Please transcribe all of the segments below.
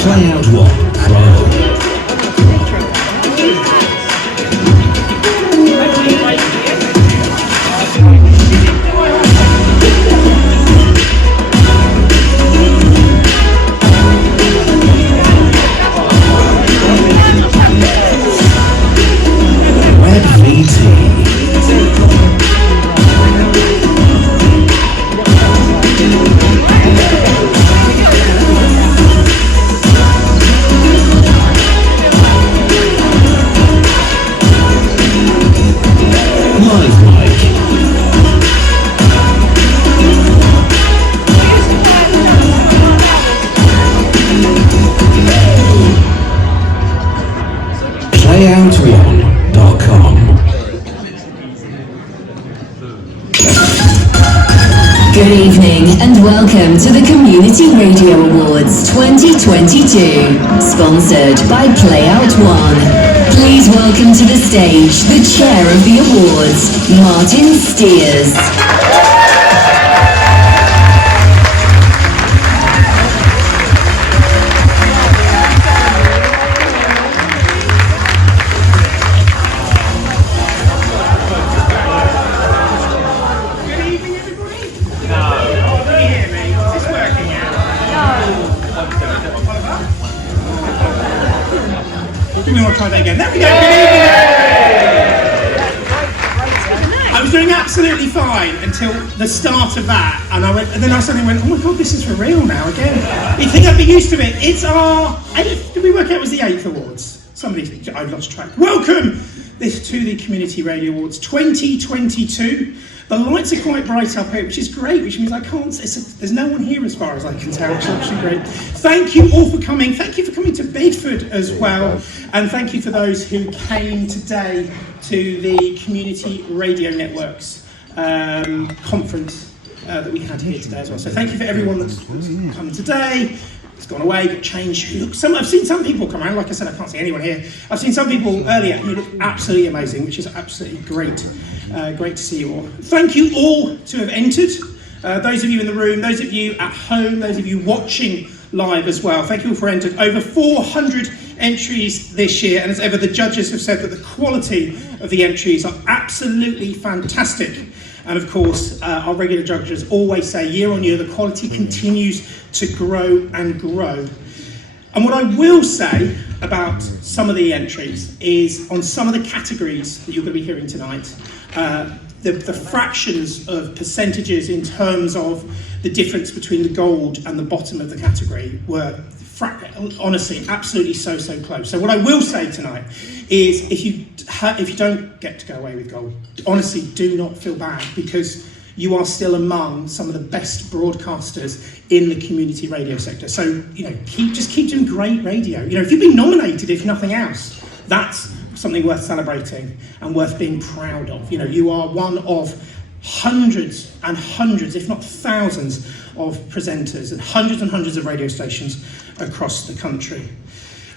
Play out one, Pro. Web VT. Playout1.com. Good evening and welcome to the Community Radio Awards 2022, sponsored by Playout One. Please welcome to the stage the chair of the awards, Martin Steers. Try that again. There we go. I was doing absolutely fine until the start of that, and then I suddenly went, oh my god, this is for real now again. You'd think I'd be used to it. It's our 8th, did we work out it was the 8th awards? I lost track. Welcome to the Community Radio Awards 2022. The lights are quite bright up here, which is great, which means there's no one here as far as I can tell, which is actually great. Thank you all for coming. Thank you for coming to Bedford as well. And thank you for those who came today to the Community Radio Networks conference that we had here today as well. So thank you for everyone that's come today. It's gone away, got changed. I've seen some people come around. Like I said, I can't see anyone here. I've seen some people earlier who look absolutely amazing, which is absolutely great. Great to see you all. Thank you all to have entered. Those of you in the room, those of you at home, those of you watching live as well. Thank you all for entering. Over 400 entries this year, and as ever, the judges have said that the quality of the entries are absolutely fantastic. And of course, our regular judges always say year on year, the quality continues to grow and grow. And what I will say about some of the entries is on some of the categories that you're going to be hearing tonight, the fractions of percentages in terms of the difference between the gold and the bottom of the category were honestly absolutely so close. So what I will say tonight is if you don't get to go away with gold, honestly do not feel bad, because you are still among some of the best broadcasters in the community radio sector. So, just keep doing great radio. If you've been nominated, if nothing else, that's something worth celebrating and worth being proud of. You are one of hundreds and hundreds, if not thousands, of presenters and hundreds of radio stations across the country.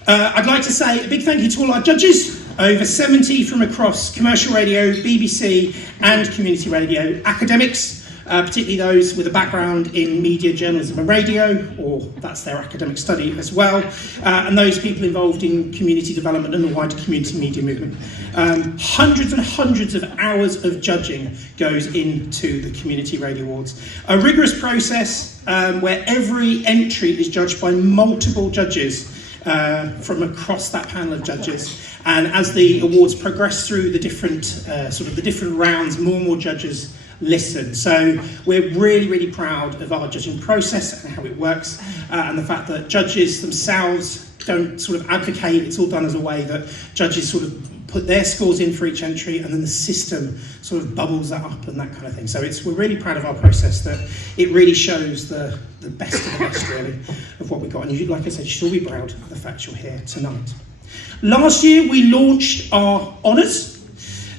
I'd like to say a big thank you to all our judges, over 70 from across commercial radio, BBC and community radio, academics, particularly those with a background in media, journalism and radio, or that's their academic study as well, and those people involved in community development and the wider community media movement. Hundreds and hundreds of hours of judging goes into the Community Radio Awards. A rigorous process where every entry is judged by multiple judges from across that panel of judges. And as the awards progress through the different the different rounds, more and more judges listen. So we're really proud of our judging process and how it works, and the fact that judges themselves don't sort of advocate. It's all done as a way that judges sort of put their scores in for each entry, and then the system sort of bubbles that up and that kind of thing. So we're really proud of our process, that it really shows the best of the best, really, of what we've got. And like I said, you should all be proud of the fact you're here tonight. Last year, we launched our honours.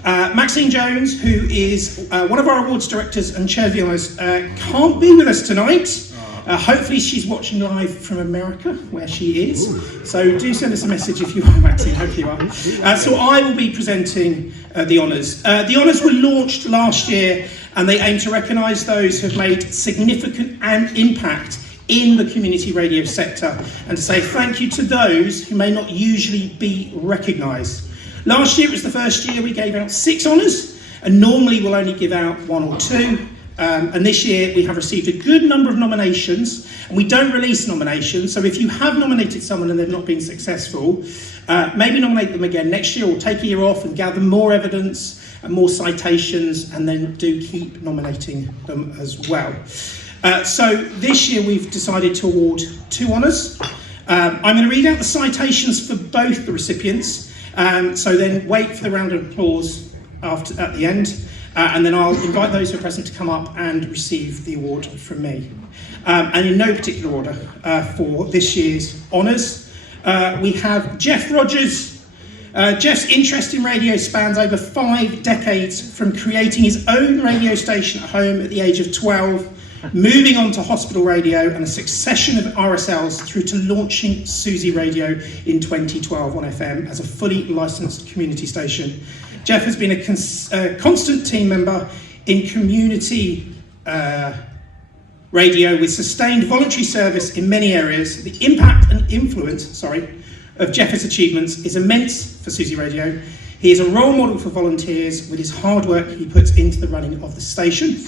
Maxine Jones, who is one of our awards directors and chair of the honours, can't be with us tonight. Hopefully she's watching live from America, where she is. So do send us a message if you are, Maxine. Hope you are. So I will be presenting the honours. The honours were launched last year, and they aim to recognise those who have made significant impact in the community radio sector, and to say thank you to those who may not usually be recognised. Last year was the first year we gave out 6 honours, and normally we'll only give out 1 or 2. And this year we have received a good number of nominations, and we don't release nominations, so if you have nominated someone and they've not been successful, maybe nominate them again next year, or take a year off and gather more evidence and more citations, and then do keep nominating them as well. So this year we've decided to award 2 honours. I'm going to read out the citations for both the recipients, so then wait for the round of applause at the end. And then I'll invite those who are present to come up and receive the award from me. And in no particular order, for this year's honours, we have Jeff Rogers. Jeff's interest in radio spans over 5 decades, from creating his own radio station at home at the age of 12, moving on to hospital radio and a succession of RSLs, through to launching Susie Radio in 2012 on FM as a fully licensed community station. Jeff has been a constant team member in community radio with sustained voluntary service in many areas. The impact and influence, of Jeff's achievements is immense for Susie Radio. He is a role model for volunteers with his hard work he puts into the running of the station.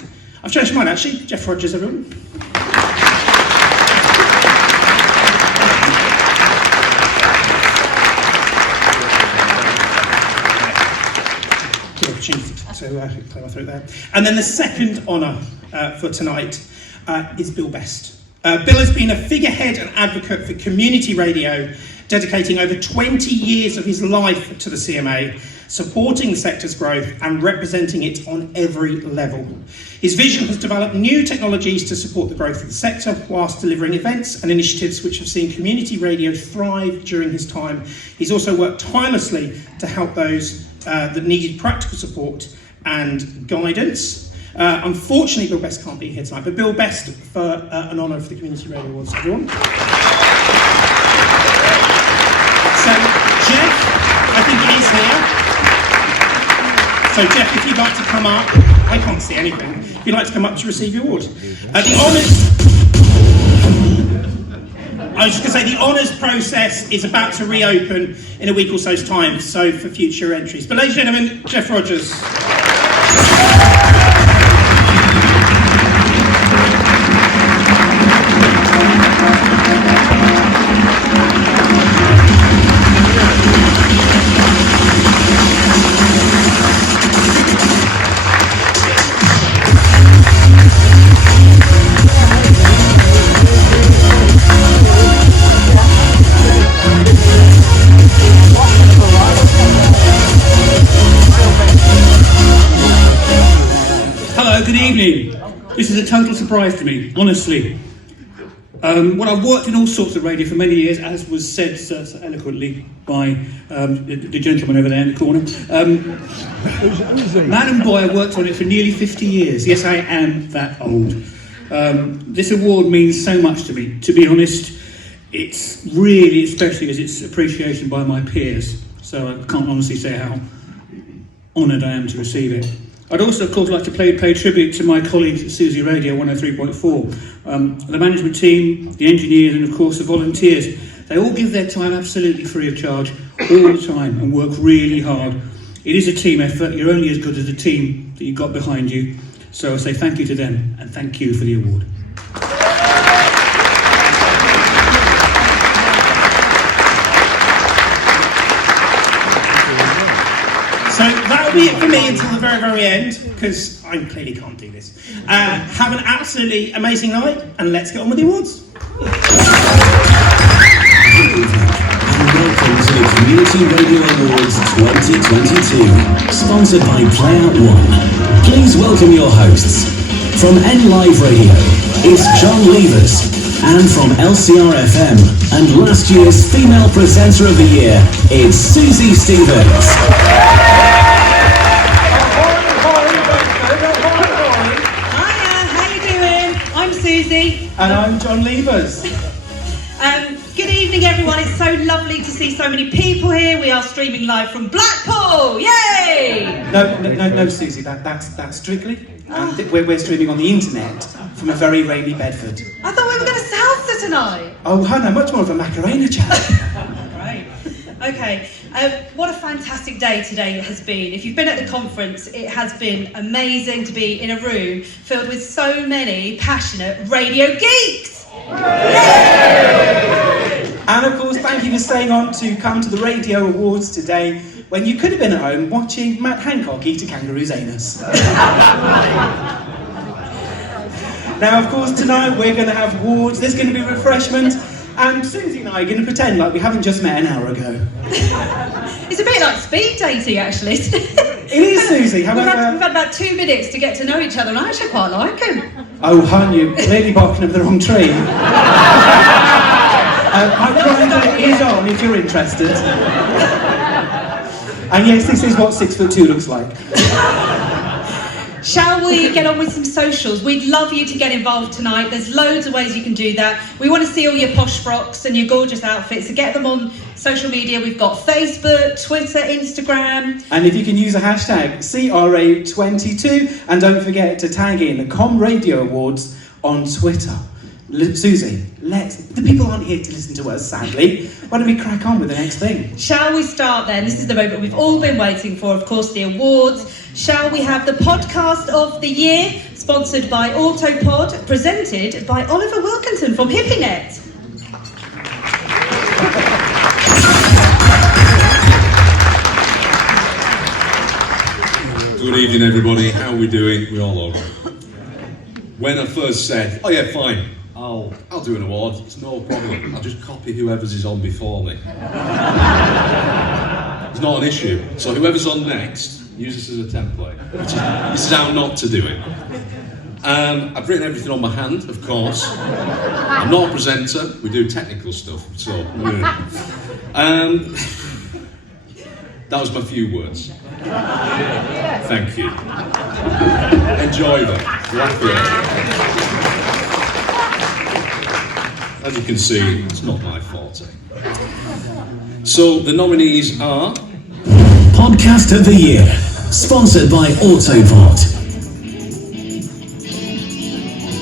I've changed mine actually. Jeff Rogers, everyone. So clear my throat there. And then the second honour for tonight is Bill Best. Bill has been a figurehead and advocate for community radio, dedicating over 20 years of his life to the CMA, supporting the sector's growth and representing it on every level. His vision has developed new technologies to support the growth of the sector, whilst delivering events and initiatives which have seen community radio thrive during his time. He's also worked tirelessly to help those that needed practical support and guidance. Unfortunately, Bill Best can't be here tonight, but Bill Best for an honour for the Community Radio Awards, everyone. So, Jeff, I think it is here. So, Jeff, if you'd like to come up, I can't see anything. If you'd like to come up to receive your award. The honours. I was just going to say, the honours process is about to reopen in a week or so's time, so for future entries. But ladies and gentlemen, Jeff Rogers. Good evening. This is a total surprise to me, honestly. Well, I've worked in all sorts of radio for many years, as was said so eloquently by the gentleman over there in the corner. Man and boy, I worked on it for nearly 50 years. Yes, I am that old. This award means so much to me. To be honest, it's really, especially as it's appreciation by my peers. So I can't honestly say how honoured I am to receive it. I'd also, of course, like to pay tribute to my colleagues at Susie Radio 103.4, the management team, the engineers, and of course the volunteers. They all give their time absolutely free of charge all the time and work really hard. It is a team effort. You're only as good as the team that you've got behind you. So I say thank you to them and thank you for the award. So that'll be it for me until the very, very end, because I clearly can't do this. Have an absolutely amazing night, and let's get on with the awards. And welcome to the Community Radio Awards 2022, sponsored by Playout One. Please welcome your hosts. From N Live Radio, it's John Levers, and from LCR-FM, and last year's Female Presenter of the Year, it's Susie Stevens. Hiya, how you doing? I'm Susie. And I'm John Levers. Good evening, everyone. It's so lovely to see so many people here. We are streaming live from Blackpool. Yay! No, Susie. That's Strictly. We're streaming on the internet from a very rainy Bedford. I thought we were going to Salsa tonight. Oh, Hannah, much more of a Macarena chat. Right. Okay. What a fantastic day today has been. If you've been at the conference, it has been amazing to be in a room filled with so many passionate radio geeks. And of course, thank you for staying on to come to the Radio Awards today when you could have been at home watching Matt Hancock eat a kangaroo's anus. Now, of course, tonight we're going to have awards, there's going to be refreshment, and Susie and I are going to pretend like we haven't just met an hour ago. It's a bit like speed dating, actually, isn't it? It is, Susie, however... We've had about 2 minutes to get to know each other, and I actually quite like him. Oh, hon, you're clearly barking up the wrong tree. My grinder is on if you're interested. And yes, this is what 6'2" looks like. Shall we get on with some socials? We'd love you to get involved tonight. There's loads of ways you can do that. We want to see all your posh frocks and your gorgeous outfits, so get them on social media. We've got Facebook, Twitter, Instagram. And if you can use a hashtag CRA22, and don't forget to tag in the Com Radio Awards on Twitter. Susie, the people aren't here to listen to us, sadly. Why don't we crack on with the next thing? Shall we start then? This is the moment we've all been waiting for, of course, the awards. Shall we have the podcast of the year, sponsored by Autopod, presented by Oliver Wilkinson from HippieNet. Good evening, everybody. How are we doing? We're all over. When I first said, oh yeah, fine, I'll do an award, it's no problem. I'll just copy whoever's is on before me. It's not an issue. So whoever's on next, use this as a template. This is how not to do it. I've written everything on my hand, of course. I'm not a presenter, we do technical stuff, so... that was my few words. Thank you. Enjoy them. As you can see, it's not my forte. So the nominees are... Podcast of the Year, sponsored by Autopod.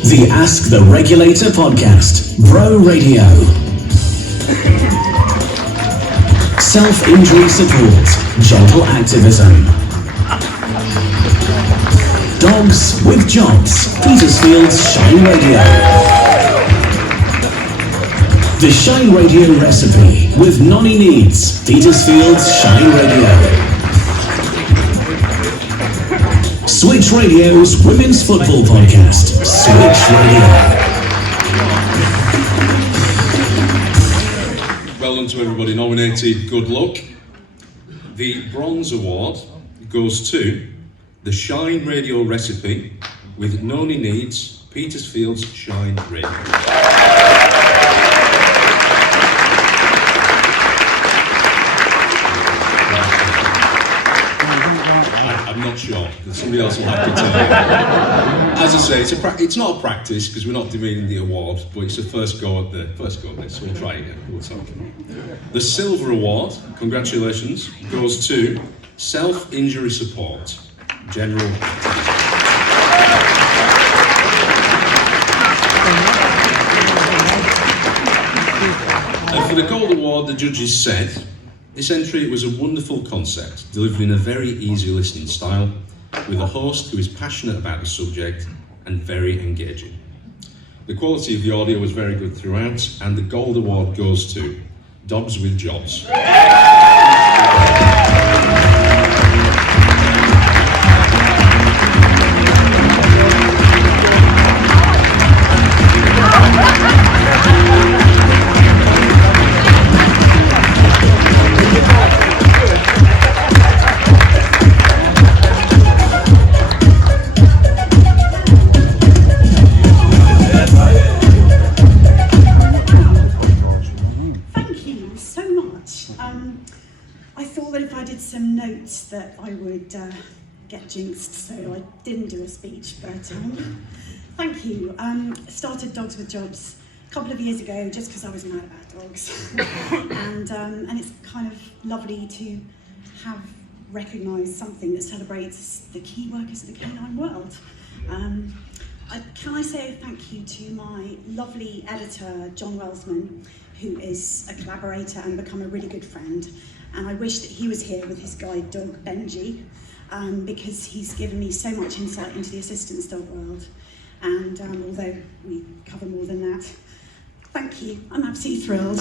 The Ask the Regulator podcast, Bro Radio. Self-injury support, Gentle Activism. Dogs with Jobs, Petersfield's Shine Radio. The Shine Radio recipe with Noni Needs, Petersfield's Shine Radio. Switch Radio's Women's Football Podcast, Switch Radio. Well done to everybody nominated, good luck. The Bronze Award goes to the Shine Radio recipe with Noni Needs, Petersfield's Shine Radio. I'm not sure. Somebody else will have to tell you. As I say, it's not a practice because we're not demeaning the award, but it's the first go at this. So we'll try again. We'll talk. The Silver Award, congratulations, goes to Self-Injury Support, General Activism. And for the Gold Award, the judges said, this entry was a wonderful concept, delivered in a very easy listening style, with a host who is passionate about the subject and very engaging. The quality of the audio was very good throughout, and the Gold Award goes to Dogs with Jobs. That I would get jinxed, so I didn't do a speech, but Thank you. Started Dogs with Jobs a couple of years ago just because I was mad about dogs. and it's kind of lovely to have recognised something that celebrates the key workers of the canine world. Can I say a thank you to my lovely editor, John Wellsman, who is a collaborator and become a really good friend. And I wish that he was here with his guide dog, Benji, because he's given me so much insight into the assistance dog world. And although we cover more than that, thank you. I'm absolutely thrilled.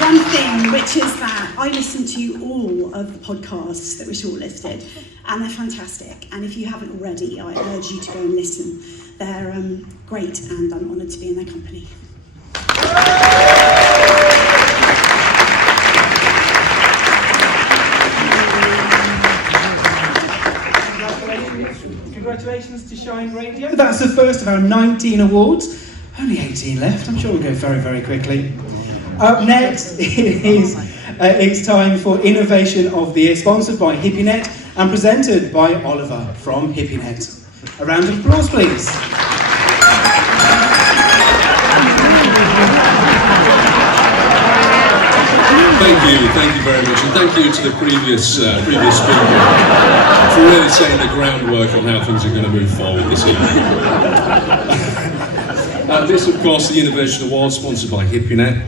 One thing, which is that I listen to all of the podcasts that were shortlisted, and they're fantastic. And if you haven't already, I urge you to go and listen. They're great, and I'm honoured to be in their company. Congratulations to Shine Radio. That's the first of our 19 awards. Only 18 left. I'm sure we'll go very, very quickly. Up next it's time for Innovation of the Year, sponsored by HippieNet and presented by Oliver from HippieNet. A round of applause, please. Thank you very much, and thank you to the previous speaker for really setting the groundwork on how things are going to move forward this evening. This, of course, the Innovation Award, sponsored by HippieNet.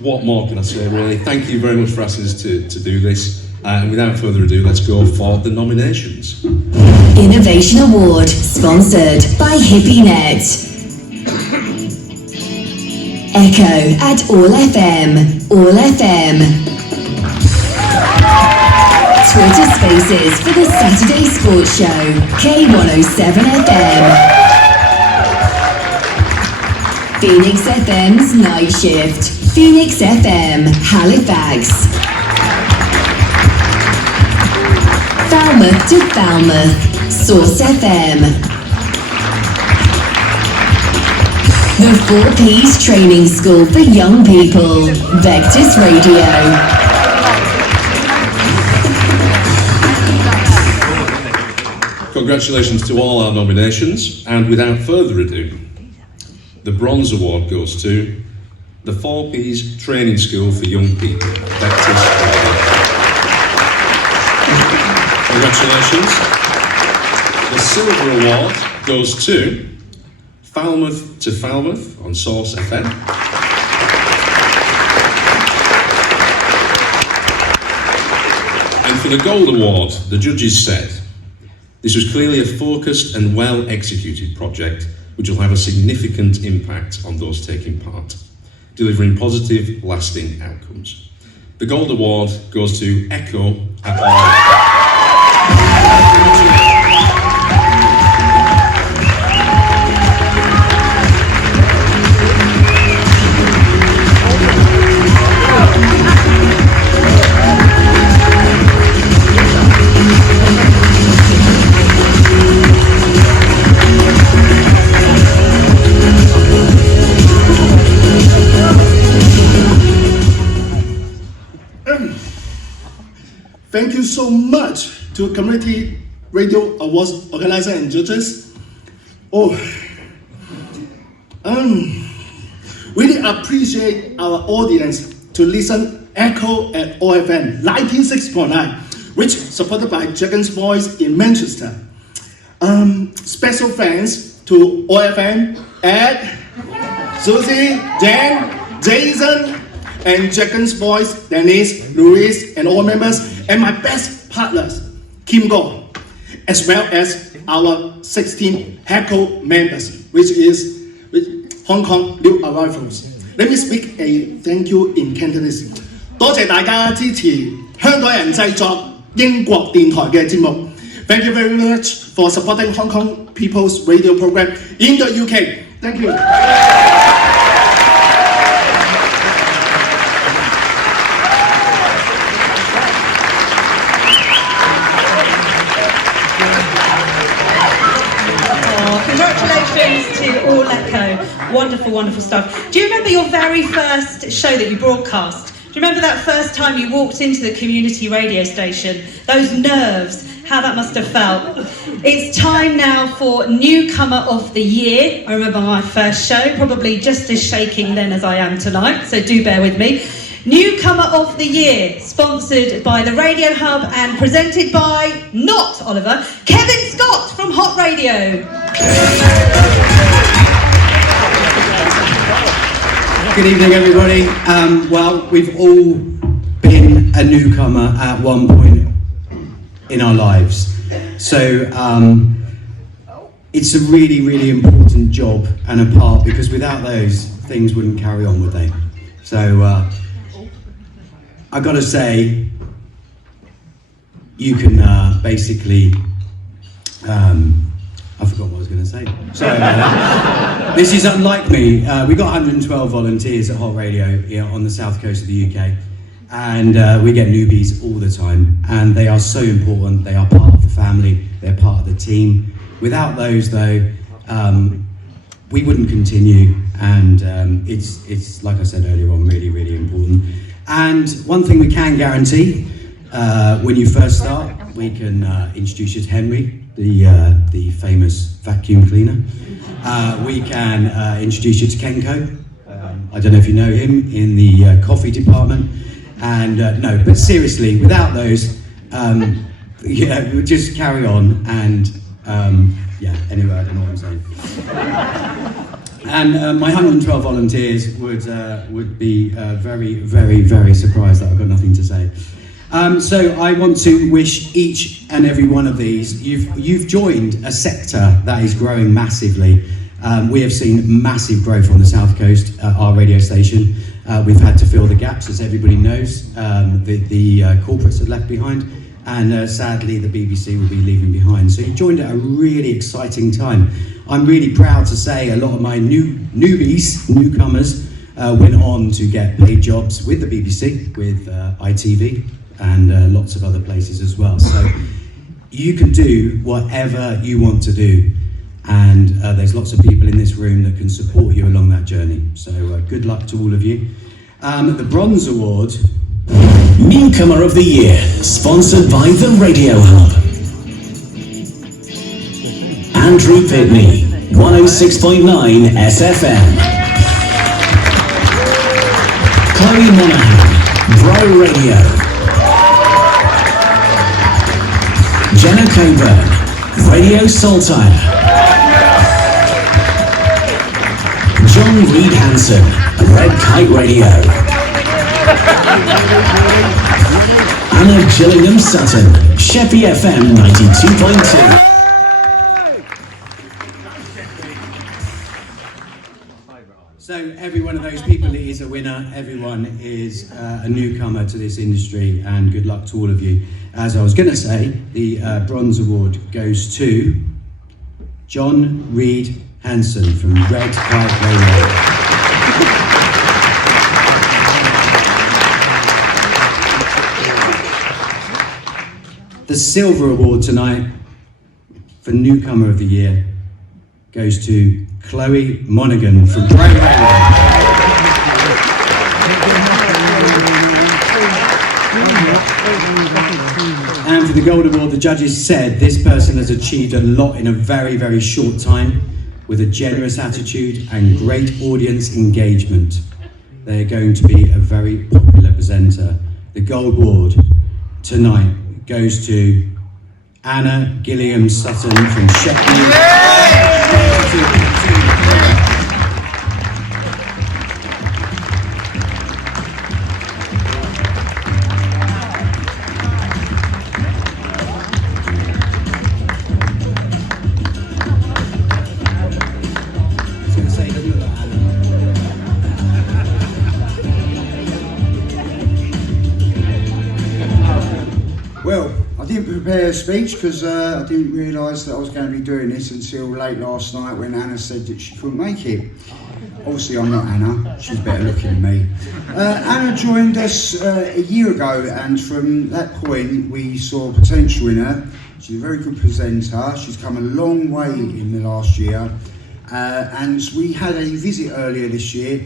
What more can I say, really? Thank you very much for asking us to do this. And without further ado, let's go for the nominations. Innovation Award, sponsored by HippieNet. Echo at ALLFM, ALLFM. Twitter Spaces for the Saturday Sports Show, K107FM. Phoenix FM's Night Shift, Phoenix FM, Halifax. Falmouth to Falmouth, SourceFM. The 4Ps Training School for Young People, Vectis Radio. Congratulations to all our nominations, and without further ado, the Bronze Award goes to the 4Ps Training School for Young People, Vectis Radio. Congratulations. The Silver Award goes to Falmouth to Falmouth on SourceFM. And for the Gold Award, the judges said, this was clearly a focused and well-executed project which will have a significant impact on those taking part, delivering positive, lasting outcomes. The Gold Award goes to Echo at ALLFM. Thank you so much to Community Radio Awards organizer and judges. Really appreciate our audience to listen Echo at ALLFM 96.9, which supported by Dragon's Voice in Manchester. Special thanks to ALLFM, Ed, Susie, Jen, Jason, and Dragon's Voice, Dennis, Louis, and all members, and my best partners, Kim Go, as well as our 16 Echo members, which is Hong Kong new arrivals. Let me speak a thank you in Cantonese. 多謝大家支持香港人製作英國電台嘅節目。Thank you very much for supporting Hong Kong People's Radio program in the UK. Thank you. Congratulations to all Echo. Wonderful, wonderful stuff. Do you remember your very first show that you broadcast? Do you remember that first time you walked into the community radio station? Those nerves, how that must have felt. It's time now for Newcomer of the Year. I remember my first show, probably just as shaking then as I am tonight, so do bear with me. Newcomer of the Year, sponsored by the Radio Hub and presented by, not Oliver, Kevin Scott from Hot Radio. Good evening, everybody. Well, we've all been a newcomer at one point in our lives. So it's a really, really important job and a part, because without those, things wouldn't carry on, would they? So I got to say, you can basically, I forgot what I was going to say. Sorry about that. This is unlike me. We've got 112 volunteers at Hot Radio on the south coast of the UK, and we get newbies all the time, and they are so important. They are part of the family, they're part of the team. Without those, though, we wouldn't continue, and it's like I said earlier on, really, really important. And one thing we can guarantee, when you first start, we can introduce you to Henry, the famous vacuum cleaner. We can introduce you to Kenko. I don't know if you know him, in the coffee department. And no, but seriously, without those, we'll just carry on. And yeah, anyway, I don't know what I'm saying. And my 112 volunteers would be very, very, very surprised that I've got nothing to say. So I want to wish each and every one of these, you've joined a sector that is growing massively. We have seen massive growth on the south coast at our radio station. We've had to fill the gaps, as everybody knows. The corporates have left behind, and sadly the BBC will be leaving behind. So you joined at a really exciting time. I'm really proud to say a lot of my newcomers went on to get paid jobs with the BBC, with ITV, and lots of other places as well. So you can do whatever you want to do, and there's lots of people in this room that can support you along that journey. So good luck to all of you. The Bronze Award, Newcomer of the Year, sponsored by the Radio Hub. Andrew Pitney, 106.9 SFM. Chloe Monaghan, Bro Radio. Jenna Cockburn, Radio Saltire. John Reid-Hansen, Red Kite Radio. Anna Gillingham-Sutton, Sheppey FM 92.2. So every one of those people is a winner, everyone is a newcomer to this industry, and good luck to all of you. As I was going to say, the Bronze Award goes to John Reid-Hansen from Red Kite Radio. The Silver Award tonight for Newcomer of the Year goes to Chloe Monaghan from Bro Radio. And for the Gold Award, the judges said this person has achieved a lot in a very, very short time, with a generous attitude and great audience engagement. They're going to be a very popular presenter. The Gold Award tonight goes to Anna Gillingham-Sutton from Sheppey. Prepare a speech because I didn't realise that I was going to be doing this until late last night when Anna said that she couldn't make it. Obviously I'm not Anna, she's better looking than me. Anna joined us a year ago, and from that point we saw potential in her. She's a very good presenter, she's come a long way in the last year, and we had a visit earlier this year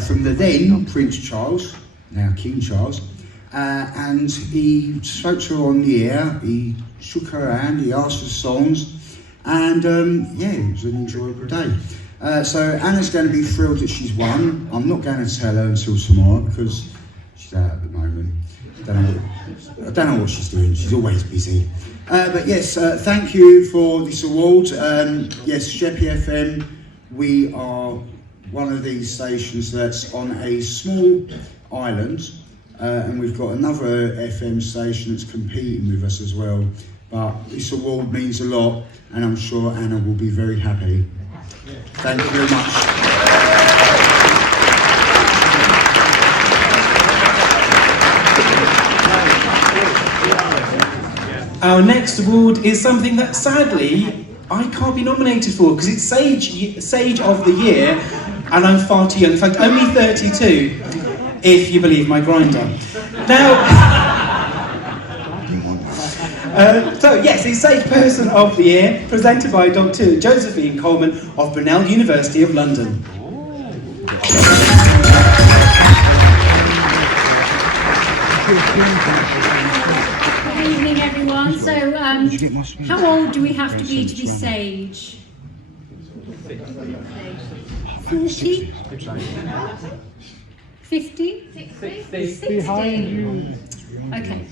from the then Prince Charles, now King Charles, and he spoke to her on the air, he shook her hand, he asked for songs, and it was an enjoyable day. So Anna's going to be thrilled that she's won. I'm not going to tell her until tomorrow because she's out at the moment. I don't know what she's doing, she's always busy. But yes, thank you for this award. Yes, Sheppey FM, we are one of these stations that's on a small island, and we've got another FM station that's competing with us as well. But this award means a lot, and I'm sure Anna will be very happy. Thank you very much. Our next award is something that sadly I can't be nominated for because it's Sage of the Year, and I'm far too young. In fact, only 32, if you believe my grinder. Now, so yes, it's Sage Person of the Year, presented by Dr. Josephine Coleman of Brunel University of London. Good evening, everyone. So, how old do we have to be sage? 40? 50? 60? Okay.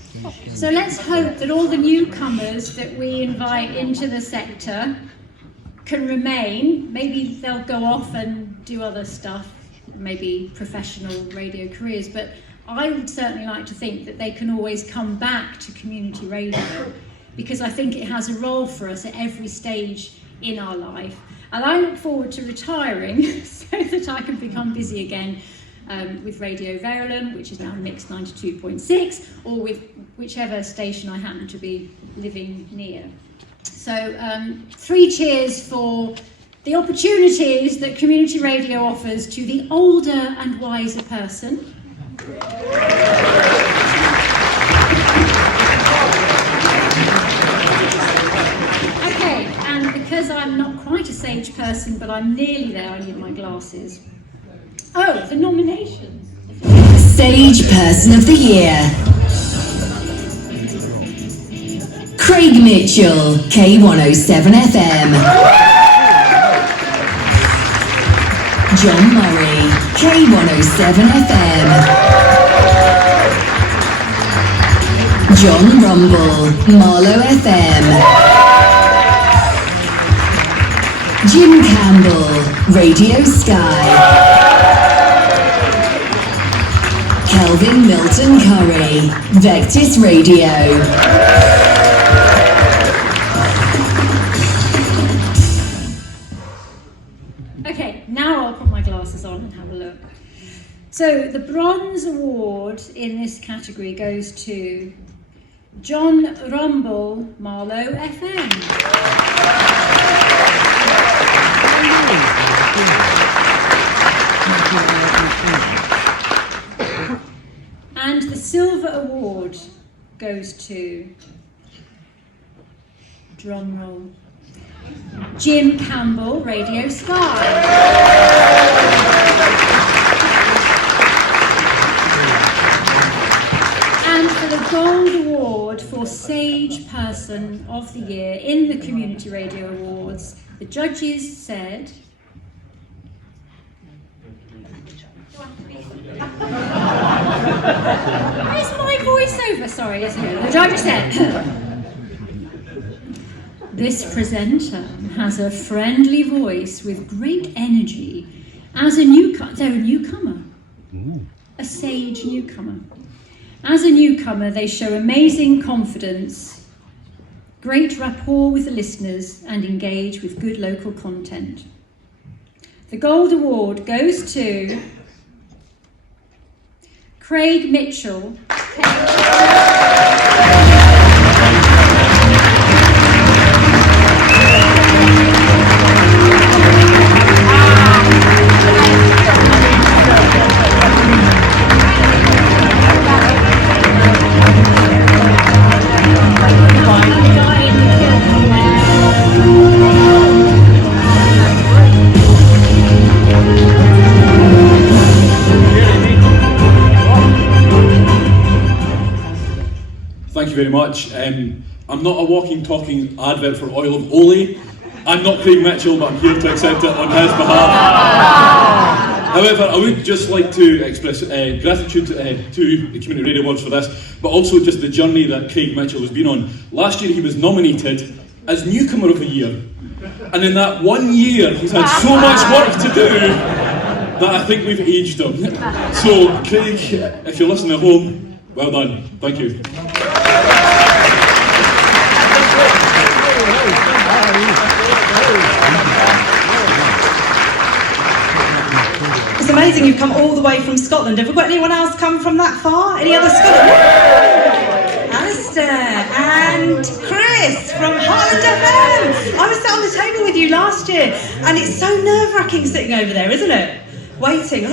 So let's hope that all the newcomers that we invite into the sector can remain. Maybe they'll go off and do other stuff, maybe professional radio careers, but I would certainly like to think that they can always come back to community radio, because I think it has a role for us at every stage in our life. And I look forward to retiring so that I can become busy again with Radio Verulam, which is now Mix 92.6, or with whichever station I happen to be living near. So 3 cheers for the opportunities that community radio offers to the older and wiser person. Okay, and because I'm not quite a sage person, but I'm nearly there, I need my glasses. Oh, the nominations. Sage Person of the Year. Craig Mitchell, K107FM. John Murray, K107FM. John Rumble, Marlow FM. Jim Campbell, Radio Skye. Kelvin Milton Curry, Vectis Radio. Okay, now I'll put my glasses on and have a look. So the Bronze Award in this category goes to John Rumble, Marlow FM. And the Silver Award goes to, drumroll, Jim Campbell, Radio Skye. And for the Gold Award for Sage Person of the Year in the Community Radio Awards, the judges said... Where's my voiceover? Sorry, isn't it? The judge said, this presenter has a friendly voice with great energy. As a newcomer, they're a newcomer, a sage newcomer. As a newcomer, they show amazing confidence, great rapport with the listeners, and engage with good local content. The Gold Award goes to Craig Mitchell. very much. I'm not a walking, talking advert for Oil of Olay. I'm not Craig Mitchell, but I'm here to accept it on his behalf. However, I would just like to express gratitude to the Community Radio Awards for this, but also just the journey that Craig Mitchell has been on. Last year he was nominated as Newcomer of the Year, and in that 1 year he's had so much work to do that I think we've aged him. So Craig, if you're listening at home, well done. Thank you. It's amazing you've come all the way from Scotland. Have we got anyone else come from that far? Any other Scotland? Alistair and Chris from Highland FM. I was sat on the table with you last year, and it's so nerve-wracking sitting over there, isn't it? Waiting.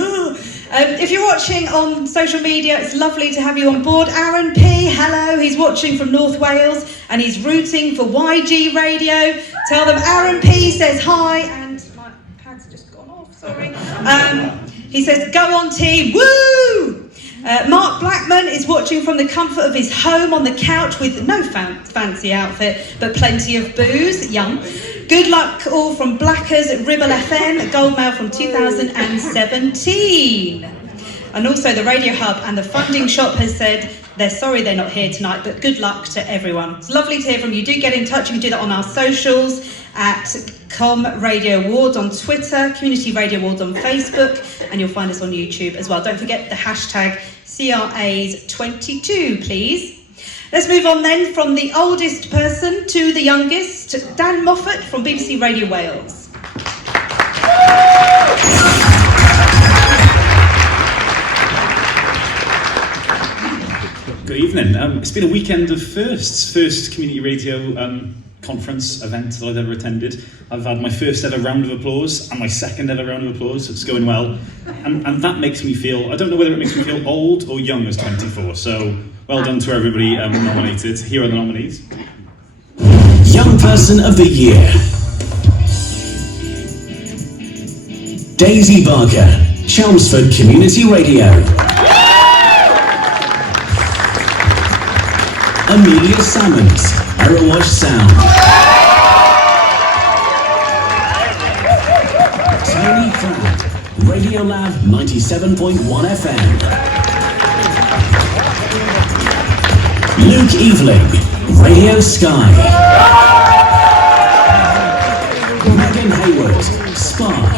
If you're watching on social media, it's lovely to have you on board. Aaron P, hello. He's watching from North Wales, and he's rooting for YG Radio. Tell them Aaron P says hi, and my pad's just gone off, sorry. He says, go on team, woo! Mark Blackman is watching from the comfort of his home on the couch with no fancy outfit, but plenty of booze, yum. Good luck all from Blackers at Ribble FM, gold mail from 2017. And also the Radio Hub and the Funding Shop has said they're sorry they're not here tonight, but good luck to everyone. It's lovely to hear from you. Do get in touch. You can do that on our socials at Com Radio Awards on Twitter, Community Radio Awards on Facebook, and you'll find us on YouTube as well. Don't forget the hashtag CRAs22, please. Let's move on then from the oldest person to the youngest, Dan Moffat from BBC Radio Wales. Good evening. It's been a weekend of firsts. First community radio conference event that I've ever attended. I've had my first ever round of applause and my second ever round of applause. It's going well. And that makes me feel, I don't know whether it makes me feel old or young as 24. So well done to everybody nominated. Here are the nominees. Young Person of the Year. Daisy Barker, Chelmsford Community Radio. Amelia Salmons, Arrowash Sound. Tony Pratt, Radio Lab 97.1 FM. Luke Eveling, Radio Skye. Megan Hayward, Spark.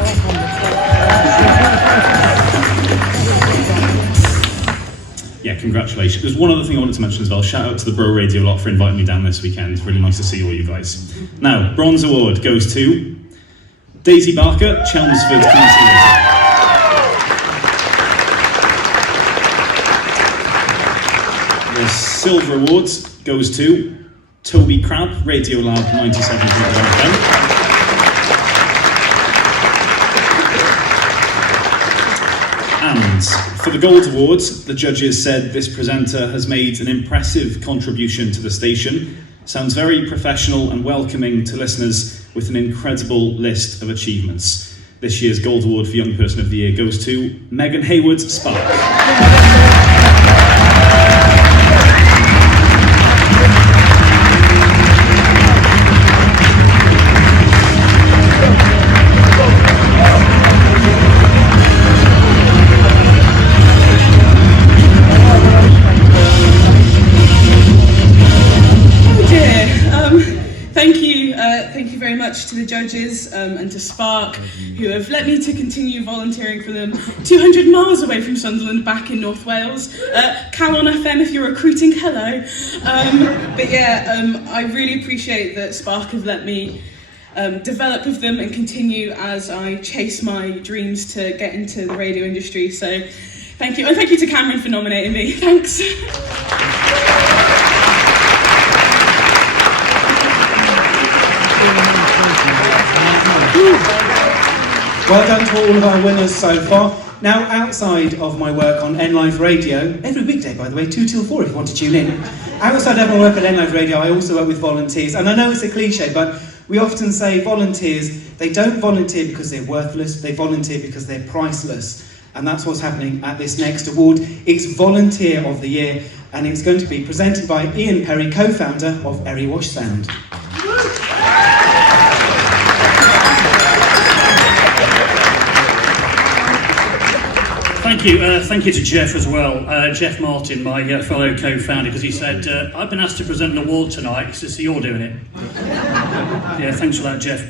Yeah, congratulations. There's one other thing I wanted to mention as well. Shout out to the Bro Radio lot for inviting me down this weekend. It's really nice to see all you guys. Now, Bronze Award goes to Daisy Barker, Chelmsford Community Radio. The Silver Award goes to Toby Crabb, Radio Lab 97.1 FM. And for the Gold Award, the judges said this presenter has made an impressive contribution to the station, sounds very professional and welcoming to listeners with an incredible list of achievements. This year's Gold Award for Young Person of the Year goes to Megan Hayward, Spark. Thank you very much to the judges and to Spark, who have let me to continue volunteering for them 200 miles away from Sunderland, back in North Wales. Cal on FM if you're recruiting, hello. But yeah, I really appreciate that Spark have let me develop with them and continue as I chase my dreams to get into the radio industry. So thank you. And thank you to Cameron for nominating me. Thanks. Well done to all of our winners so far. Now, outside of my work on NLive Radio, every weekday, by the way, 2 till 4 if you want to tune in. Outside of my work at NLive Radio, I also work with volunteers. And I know it's a cliche, but we often say volunteers, they don't volunteer because they're worthless, they volunteer because they're priceless. And that's what's happening at this next award. It's Volunteer of the Year. and it's going to be presented by Ian Perry, co-founder of Erie Wash Sound. Thank you to Jeff as well, Jeff Martin, my fellow co-founder, because he said, I've been asked to present an award tonight. He says, so you're doing it. Yeah, thanks for that, Jeff.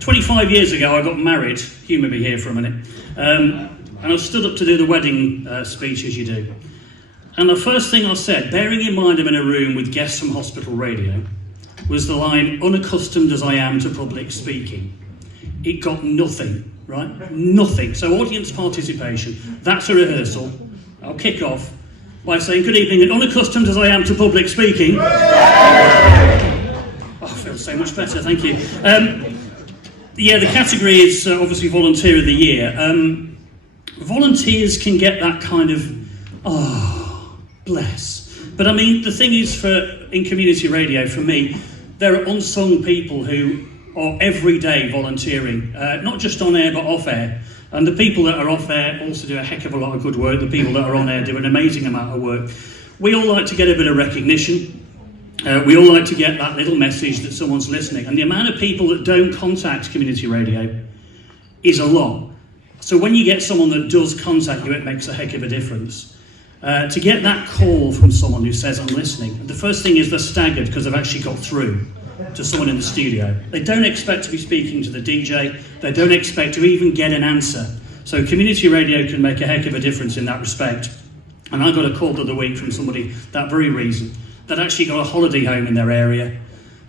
25 years ago, I got married. Humour me here for a minute. And I stood up to do the wedding speech, as you do. And the first thing I said, bearing in mind I'm in a room with guests from hospital radio, was the line, unaccustomed as I am to public speaking. It got nothing. Right? Nothing. So audience participation, that's a rehearsal. I'll kick off by saying good evening, and unaccustomed as I am to public speaking. Oh, I feel so much better, thank you. Yeah, the category is obviously Volunteer of the Year. Volunteers can get that kind of, oh, bless. But I mean, the thing is, in community radio, for me, there are unsung people who are every day volunteering, not just on air but off air. And the people that are off air also do a heck of a lot of good work. The people that are on air do an amazing amount of work. We all like to get a bit of recognition. We all like to get that little message that someone's listening. And the amount of people that don't contact community radio is a lot. So when you get someone that does contact you, it makes a heck of a difference. To get that call from someone who says, I'm listening, the first thing is they're staggered because they've actually got through to someone in the studio. They don't expect to be speaking to the DJ. They don't expect to even get an answer. So community radio can make a heck of a difference in that respect. And I got a call the other week from somebody, that very reason, that actually got a holiday home in their area.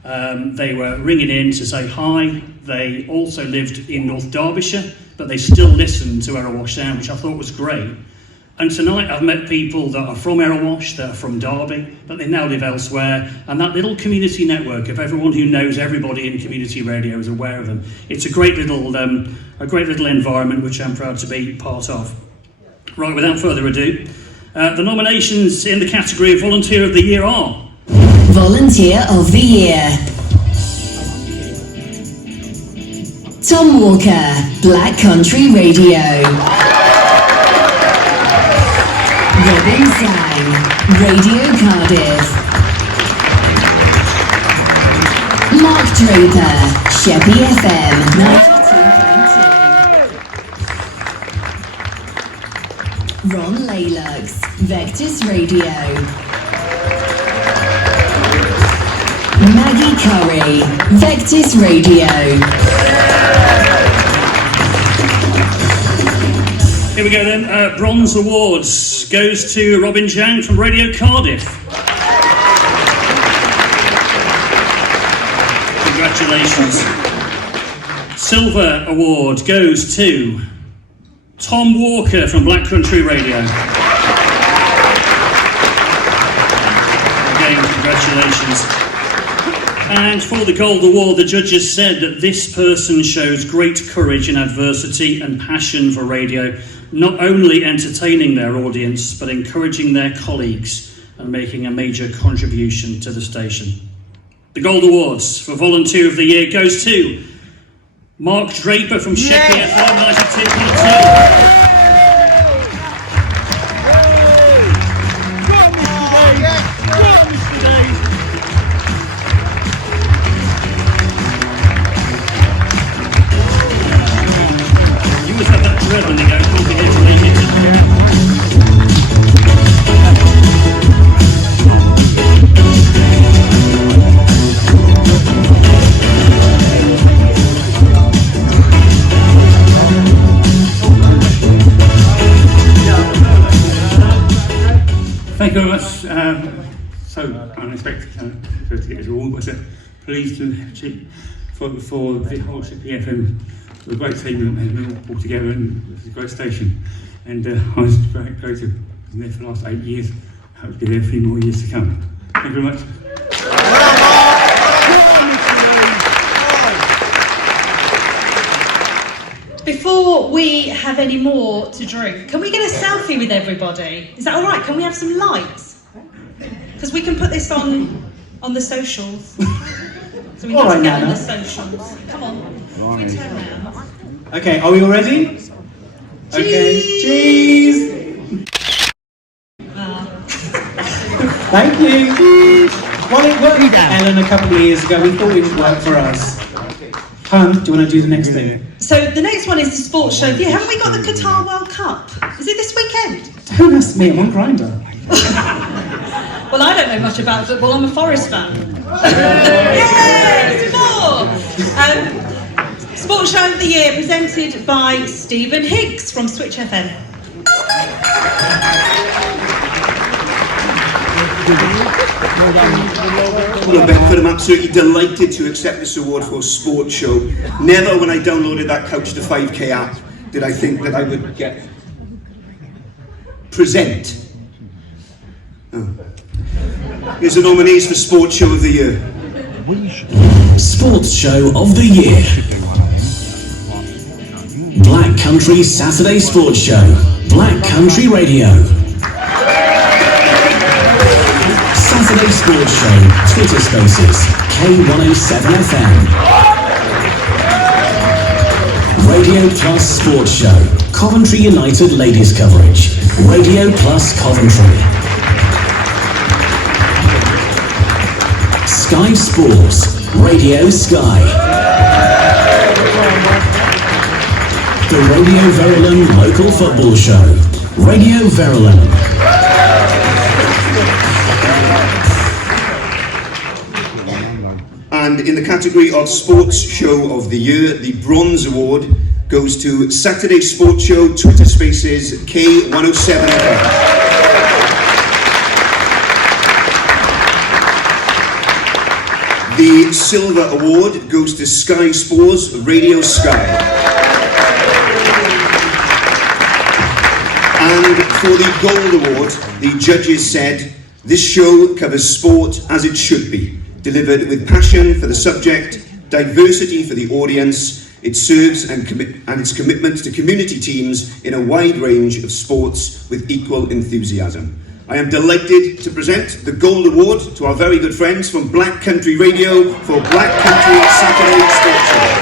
They were ringing in to say hi. They also lived in North Derbyshire, but they still listened to Erewash Sound, which I thought was great. And tonight I've met people that are from Erewash, that are from Derby, but they now live elsewhere. And that little community network of everyone who knows everybody in community radio is aware of them. It's a great little environment which I'm proud to be part of. Right, without further ado, the nominations in the category of Volunteer of the Year are... Volunteer of the Year. Tom Walker, Black Country Radio. Robin Sang, Radio Cardiff. Mark Draper, Sheppey FM 92.2. Ron Laylux, Vectis Radio. Maggie Curry, Vectis Radio. Here we go then, Bronze Awards goes to Robin Jang from Radio Cardiff. Congratulations. Silver Award goes to Tom Walker from Black Country Radio. Again, congratulations. And for the Gold Award, the judges said that this person shows great courage in adversity and passion for radio, not only entertaining their audience, but encouraging their colleagues and making a major contribution to the station. The Gold Awards for Volunteer of the Year goes to Mark Draper from Sheppey FM 92.2. Thank you very much. So unexpected to get this award, but pleased to achieve for the whole Sheppey FM, the great team that has been all pulled together, and it's a great station. And I was very great to be there for the last 8 years. I hope to be there a few more years to come. Thank you very much. Before we have any more to drink, can we get a selfie with everybody? Is that all right? Can we have some lights? Because we can put this on the socials. So we need to get on the socials. Come on. We turn around. Okay, are we all ready? Okay, cheese! Thank you. Well, it worked for Ellen a couple of years ago. We thought it would work for us. Hun, do you want to do the next thing? So the next one is the sports show. Yeah, haven't we got the Qatar World Cup? Is it this weekend? Don't ask me, I'm on Grindr. Well, I don't know much about football. I'm a Forest fan. Yay! More! Sports show of the year presented by Stephen Higgs from Switch FM. Well, Bedford, I'm absolutely delighted to accept this award for Sports Show. Never, when I downloaded that Couch to 5K app, did I think that I would get present. Oh. Here's the nominees for Sports Show of the Year. Sports Show of the Year. Black Country Saturday Sports Show. Black Country Radio. Saturday Sports Show, Twitter Spaces, K107FM. Radio Plus Sports Show, Coventry United Ladies Coverage, Radio Plus Coventry. Skye Sports, Radio Skye. The Radio Verulam Local Football Show, Radio Verulam. And in the category of Sports Show of the Year, the Bronze Award goes to Saturday Sports Show, Twitter Spaces, K107FM. The Silver Award goes to Skye Sports, Radio Skye. And for the Gold Award, the judges said, "This show covers sport as it should be, delivered with passion for the subject, diversity for the audience. It serves and its commitment to community teams in a wide range of sports with equal enthusiasm." I am delighted to present the Gold Award to our very good friends from Black Country Radio for Black Country Saturday Sports Show.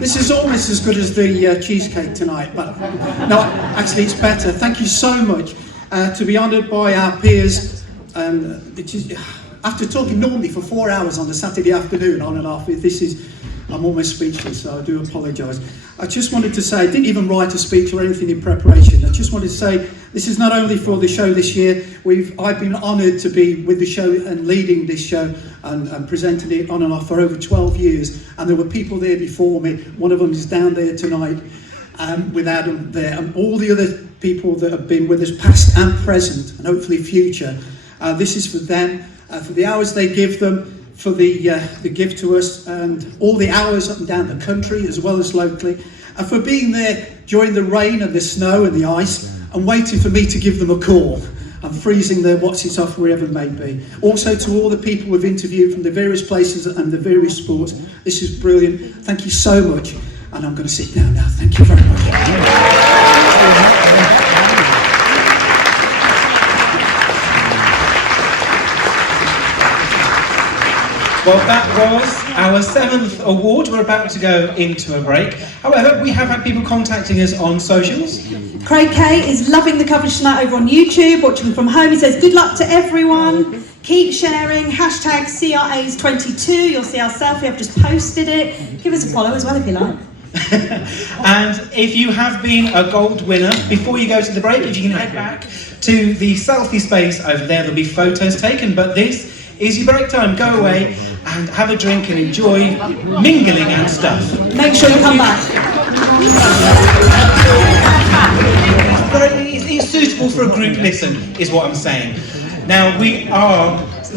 This is almost as good as the cheesecake tonight, but no, actually it's better. Thank you so much to be honoured by our peers. After talking normally for 4 hours on a Saturday afternoon, on and off, I'm almost speechless, so I do apologise. I just wanted to say, I didn't even write a speech or anything in preparation. I just wanted to say, this is not only for the show this year, I've been honoured to be with the show and leading this show and presenting it on and off for over 12 years. And there were people there before me. One of them is down there tonight with Adam there. And all the other people that have been with us, past and present, and hopefully future. This is for them, for the hours they give them, for the gift to us, and all the hours up and down the country as well as locally, and for being there during the rain and the snow and the ice and waiting for me to give them a call and freezing their what's-it-off wherever it may be. Also to all the people we've interviewed from the various places and the various sports, this is brilliant. Thank you so much, and I'm going to sit down now. Thank you very much. Well, that was our 7th award. We're about to go into a break. However, we have had people contacting us on socials. Craig K is loving the coverage tonight over on YouTube, watching from home. He says, good luck to everyone. Keep sharing, hashtag CRAs22. You'll see our selfie, I've just posted it. Give us a follow as well if you like. And if you have been a gold winner, before you go to the break, if you can head back to the selfie space over there, there'll be photos taken. But this is your break time. Go away and have a drink and enjoy mingling and stuff. Make sure you come back. It's suitable for a group listen, is what I'm saying. Now we've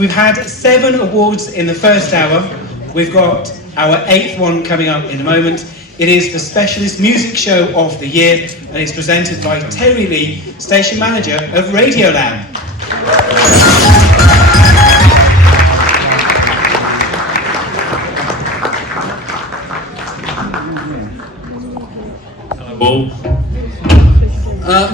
had 7 awards in the first hour. We've got our 8th one coming up in a moment. It is the Specialist Music Show of the Year, and it's presented by Terry Lee, Station Manager of Radiolab. Hello all.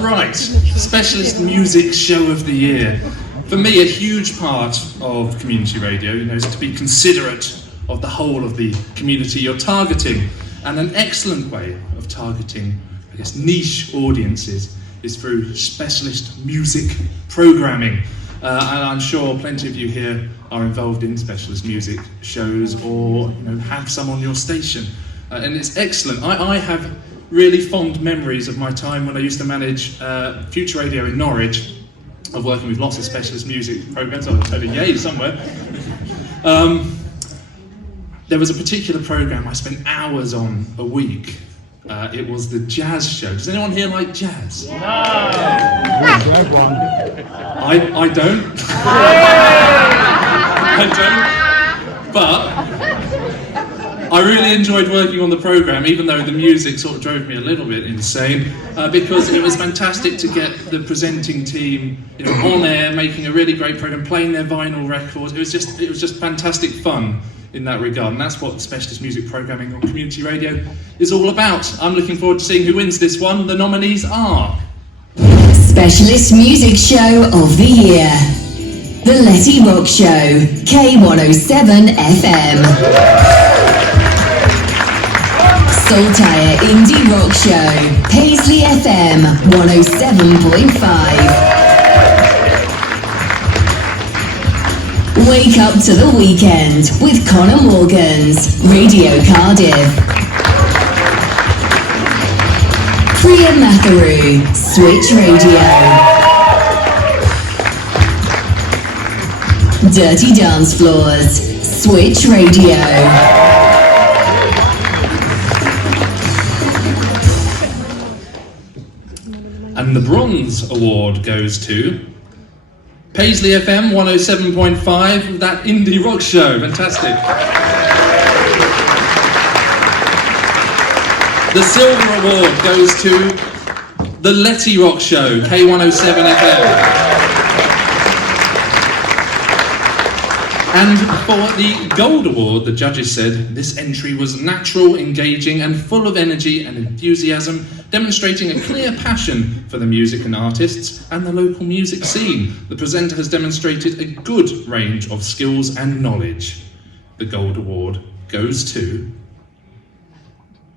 Right, Specialist Music Show of the Year. For me, a huge part of community radio, is to be considerate of the whole of the community you're targeting. And an excellent way of targeting, niche audiences is through specialist music programming. And I'm sure plenty of you here are involved in specialist music shows or have some on your station. And it's excellent. I have really fond memories of my time when I used to manage Future Radio in Norwich, of working with lots of specialist music programmes. I was at Yale somewhere. There was a particular programme I spent hours on a week. It was the jazz show. Does anyone here like jazz? No. I don't. I don't. But I really enjoyed working on the programme, even though the music sort of drove me a little bit insane, because it was fantastic to get the presenting team on air, making a really great programme, playing their vinyl records. It was just fantastic fun in that regard, and that's what specialist music programming on community radio is all about. I'm looking forward to seeing who wins this one. The nominees are... Specialist Music Show of the Year. The Letty Rock Show, K107 FM. Saltire Indie Rock Show, Paisley FM 107.5. Wake up to the weekend with Conor Morgan's Radio Cardiff. Priya Matharu, Switch Radio. Dirty Dance Floors, Switch Radio. And the Bronze Award goes to Paisley FM 107.5, that indie rock show. Fantastic. The Silver Award goes to the Letty Rock Show, K107 FM. And for the Gold Award, the judges said this entry was natural, engaging and full of energy and enthusiasm, demonstrating a clear passion for the music and artists and the local music scene. The presenter has demonstrated a good range of skills and knowledge. The Gold Award goes to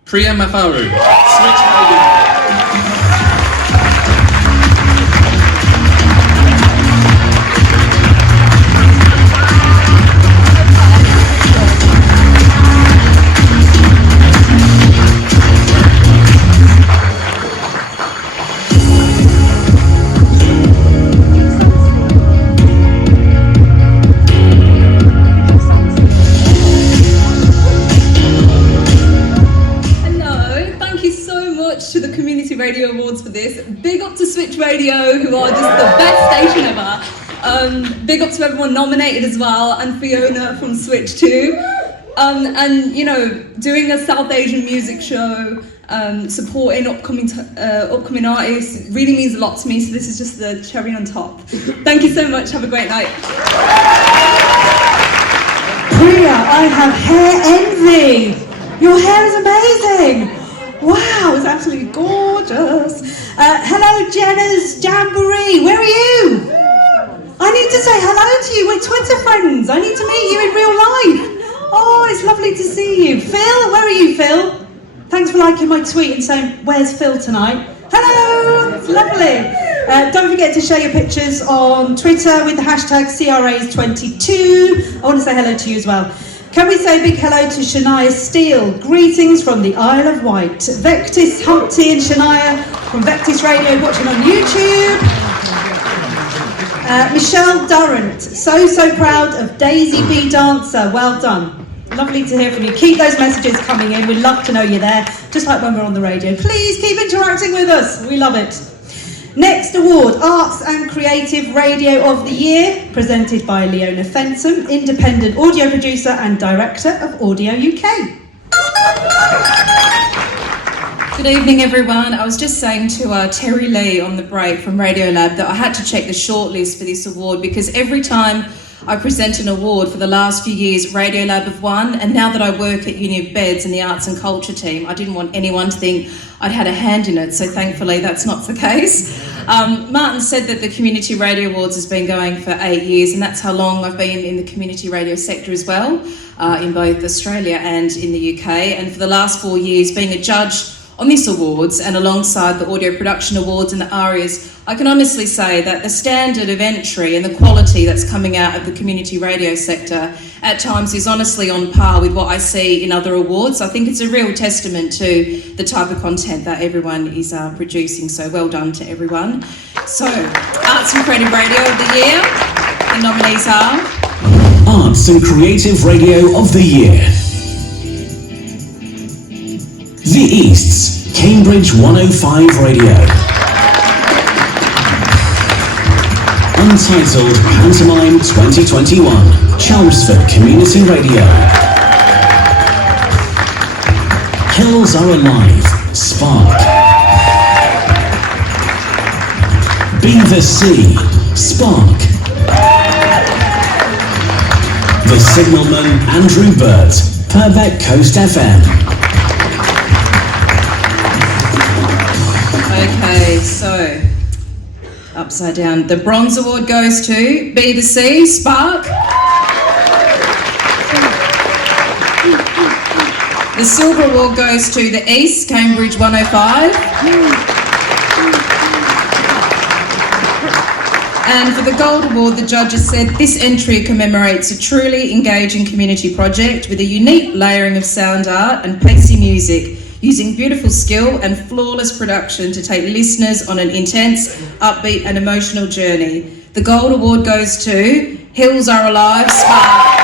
Priya Matharu, Switch Radio. Radio Awards for this. Big up to Switch Radio, who are just the best station ever. Big up to everyone nominated as well, and Fiona from Switch too. And doing a South Asian music show, supporting upcoming artists really means a lot to me. So this is just the cherry on top. Thank you so much. Have a great night. Priya, I have hair envy. Your hair is amazing. Wow, it's absolutely gorgeous. Hello, Jenna's Jamboree. Where are you? I need to say hello to you. We're Twitter friends. I need to meet you in real life. Oh, it's lovely to see you. Phil, where are you, Phil? Thanks for liking my tweet and saying, where's Phil tonight? Hello, it's lovely. Don't forget to share your pictures on Twitter with the hashtag CRAs22. I want to say hello to you as well. Can we say a big hello to Shania Steele? Greetings from the Isle of Wight. Vectis, Humpty and Shania from Vectis Radio watching on YouTube. Michelle Durrant, so proud of Daisy B Dancer. Well done. Lovely to hear from you. Keep those messages coming in. We'd love to know you're there, just like when we're on the radio. Please keep interacting with us. We love it. Next award, Arts and Creative Radio of the Year, presented by Leona Fenton, independent audio producer and director of Audio UK. Good evening, everyone. I was just saying to Terry Lee on the break from Radio Lab that I had to check the shortlist for this award because every time I present an award for the last few years Radio Lab have won, and now that I work at Uni of Beds in the Arts and Culture team, I didn't want anyone to think I'd had a hand in it, so thankfully that's not the case. Martin said that the Community Radio Awards has been going for 8 years, and that's how long I've been in the community radio sector as well, in both Australia and in the UK, and for the last 4 years being a judge on this awards and alongside the Audio Production Awards and the ARIAs, I can honestly say that the standard of entry and the quality that's coming out of the community radio sector at times is honestly on par with what I see in other awards. I think it's a real testament to the type of content that everyone is producing, so well done to everyone. So, Arts and Creative Radio of the Year, the nominees are... Arts and Creative Radio of the Year. The East's Cambridge 105 Radio. Untitled Pantomime 2021, Chelmsford Community Radio. Hills Are Alive, Spark. Be the Sea, Spark. The Signalman Andrew Burt, Purbeck Coast FM. Okay, so, upside down. The Bronze Award goes to Be the Sea, Spark. The Silver Award goes to the East, Cambridge 105. And for the Gold Award, the judges said this entry commemorates a truly engaging community project with a unique layering of sound art and pacey music, using beautiful skill and flawless production to take listeners on an intense, upbeat and emotional journey. The Gold Award goes to Hills Are Alive, Spark.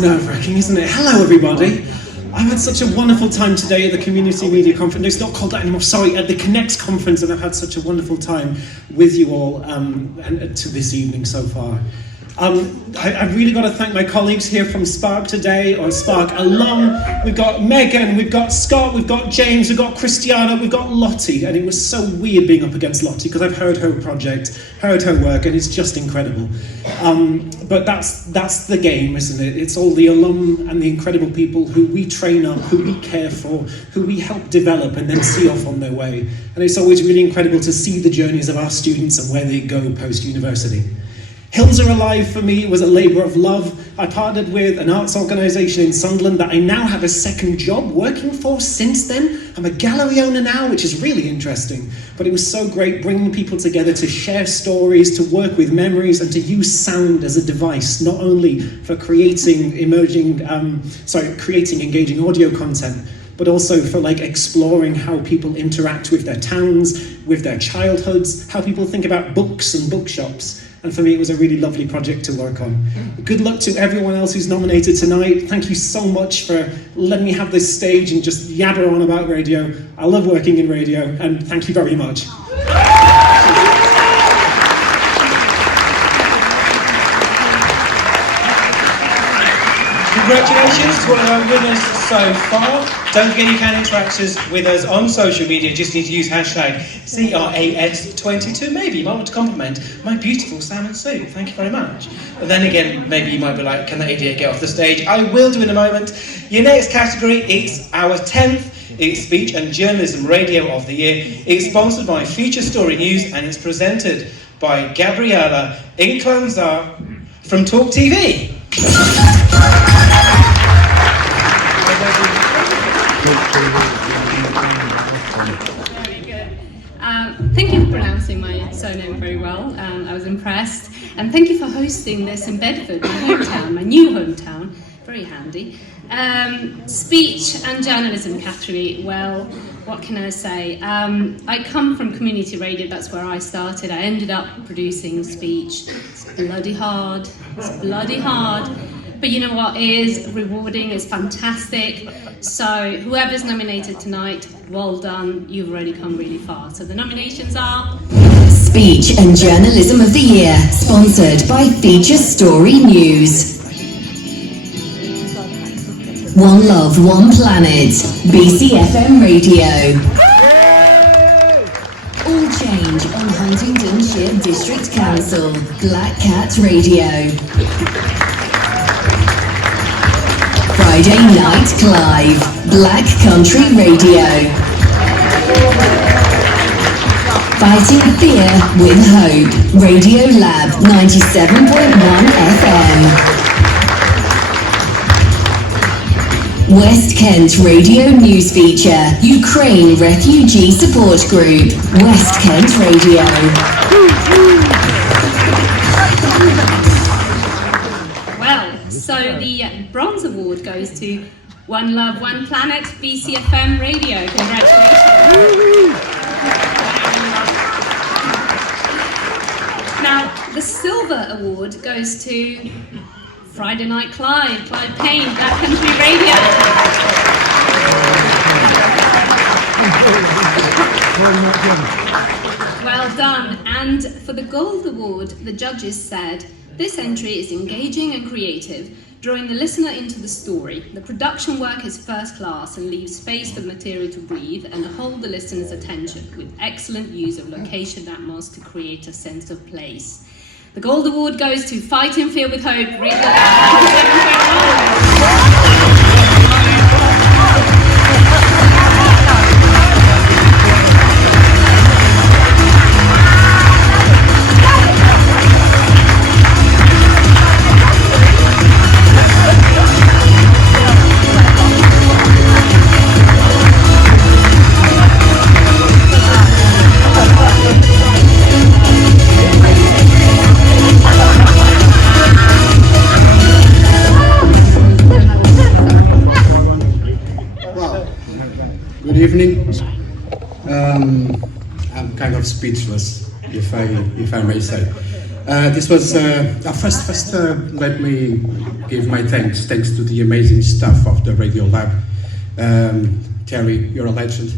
Nerve-wracking, isn't it? Hello everybody. I've had such a wonderful time today at the Community Media Conference. No, it's not called that anymore, sorry, at the Connect Conference, and I've had such a wonderful time with you all and to this evening so far. I've really got to thank my colleagues here from Spark today, or Spark alum. We've got Megan, we've got Scott, we've got James, we've got Christiana, we've got Lottie, and it was so weird being up against Lottie because I've heard her project, heard her work, and it's just incredible. But that's the game, isn't it? It's all the alum and the incredible people who we train up, who we care for, who we help develop and then see off on their way. And it's always really incredible to see the journeys of our students and where they go post-university. Hills Are Alive for me was a labour of love. I partnered with an arts organisation in Sunderland that I now have a second job working for since then. I'm a gallery owner now, which is really interesting. But it was so great bringing people together to share stories, to work with memories, and to use sound as a device, not only for creating engaging audio content, but also for exploring how people interact with their towns, with their childhoods, how people think about books and bookshops. And for me, it was a really lovely project to work on. Good luck to everyone else who's nominated tonight. Thank you so much for letting me have this stage and just yabber on about radio. I love working in radio, and thank you very much. Congratulations to all of our winners so far. Don't forget you can interact with us on social media. Just need to use hashtag CRAX22. Maybe you might want to compliment my beautiful salmon suit. Thank you very much. But then again, maybe you might be like, can that idiot get off the stage? I will do in a moment. Your next category is our 10th. It's Speech and Journalism Radio of the Year. It's sponsored by Future Story News and it's presented by Gabriella Inclonzar from Talk TV. Very good. Thank you for pronouncing my surname very well. I was impressed. And thank you for hosting this in Bedford, my hometown, my new hometown. very handy. Speech and journalism category, well, what can I say? I come from community radio, that's where I started. I ended up producing speech. It's bloody hard. But you know what, it is rewarding, it's fantastic. So whoever's nominated tonight, well done, you've already come really far. So the nominations are... Speech and Journalism of the Year, sponsored by Feature Story News. One Love, One Planet, BCFM Radio. All Change on Huntingdonshire District Council, Black Cat Radio. Friday Night Clive, Black Country Radio. Fighting Fear with Hope, Radio Lab 97.1 FM. West Kent Radio News Feature, Ukraine Refugee Support Group, West Kent Radio. Well, so the Bronze Award goes to One Love, One Planet, BCFM Radio. Congratulations. Now, the Silver Award goes to Friday Night Clive Payne, Black Country Radio. Well done. And for the Gold Award, the judges said, this entry is engaging and creative, drawing the listener into the story. The production work is first class and leaves space for material to breathe and hold the listener's attention with excellent use of location atmos to create a sense of place. The Gold Award goes to Fighting Fear with Hope, Radio Lab 97.1. Good evening. I'm kind of speechless, if I may say. This was first. Let me give my thanks to the amazing staff of the Radio Lab. Terry, you're a legend.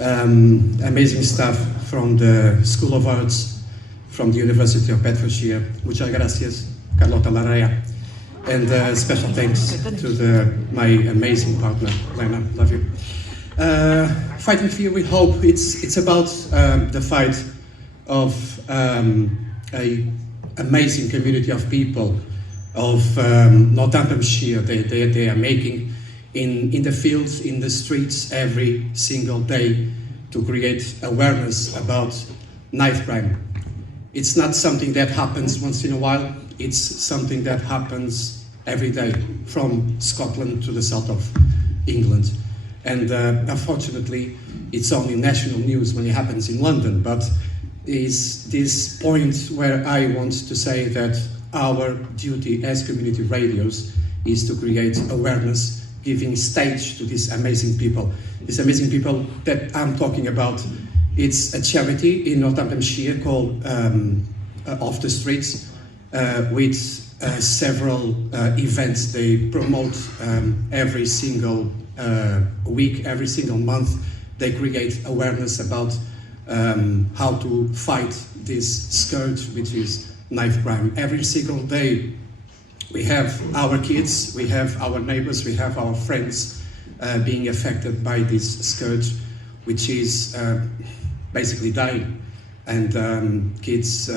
Amazing staff from the School of Arts, from the University of Bedfordshire. Muchas gracias, Carlota Larrea. And special thanks to my amazing partner, Lena. Love you. Fighting Fear with Hope, it's about the fight of a amazing community of people of Northamptonshire. They are making in the fields, in the streets every single day to create awareness about knife crime. It's not something that happens once in a while, it's something that happens every day from Scotland to the south of England. And unfortunately, it's only national news when it happens in London, but is this point where I want to say that our duty as community radios is to create awareness, giving stage to these amazing people. These amazing people that I'm talking about, it's a charity in Northamptonshire called Off the Streets, with several events they promote every single week, every single month. They create awareness about how to fight this scourge, which is knife crime. Every single day we have our kids, we have our neighbors, we have our friends being affected by this scourge, which is basically dying. And kids,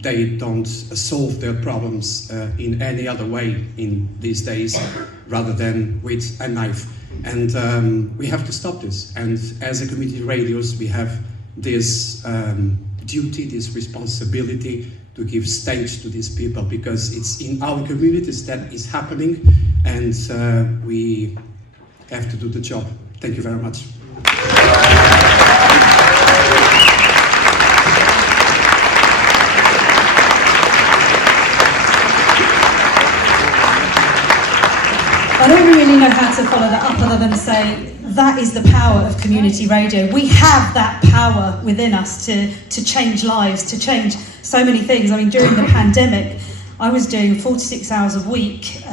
they don't solve their problems in any other way in these days rather than with a knife. And we have to stop this. And as a community radios, we have this duty, this responsibility to give stage to these people, because it's in our communities that is happening, and we have to do the job. Thank you very much. I don't really know how to follow that up other than say that is the power of community radio. We have that power within us to change lives, to change so many things. I mean, during the pandemic, I was doing 46 hours a week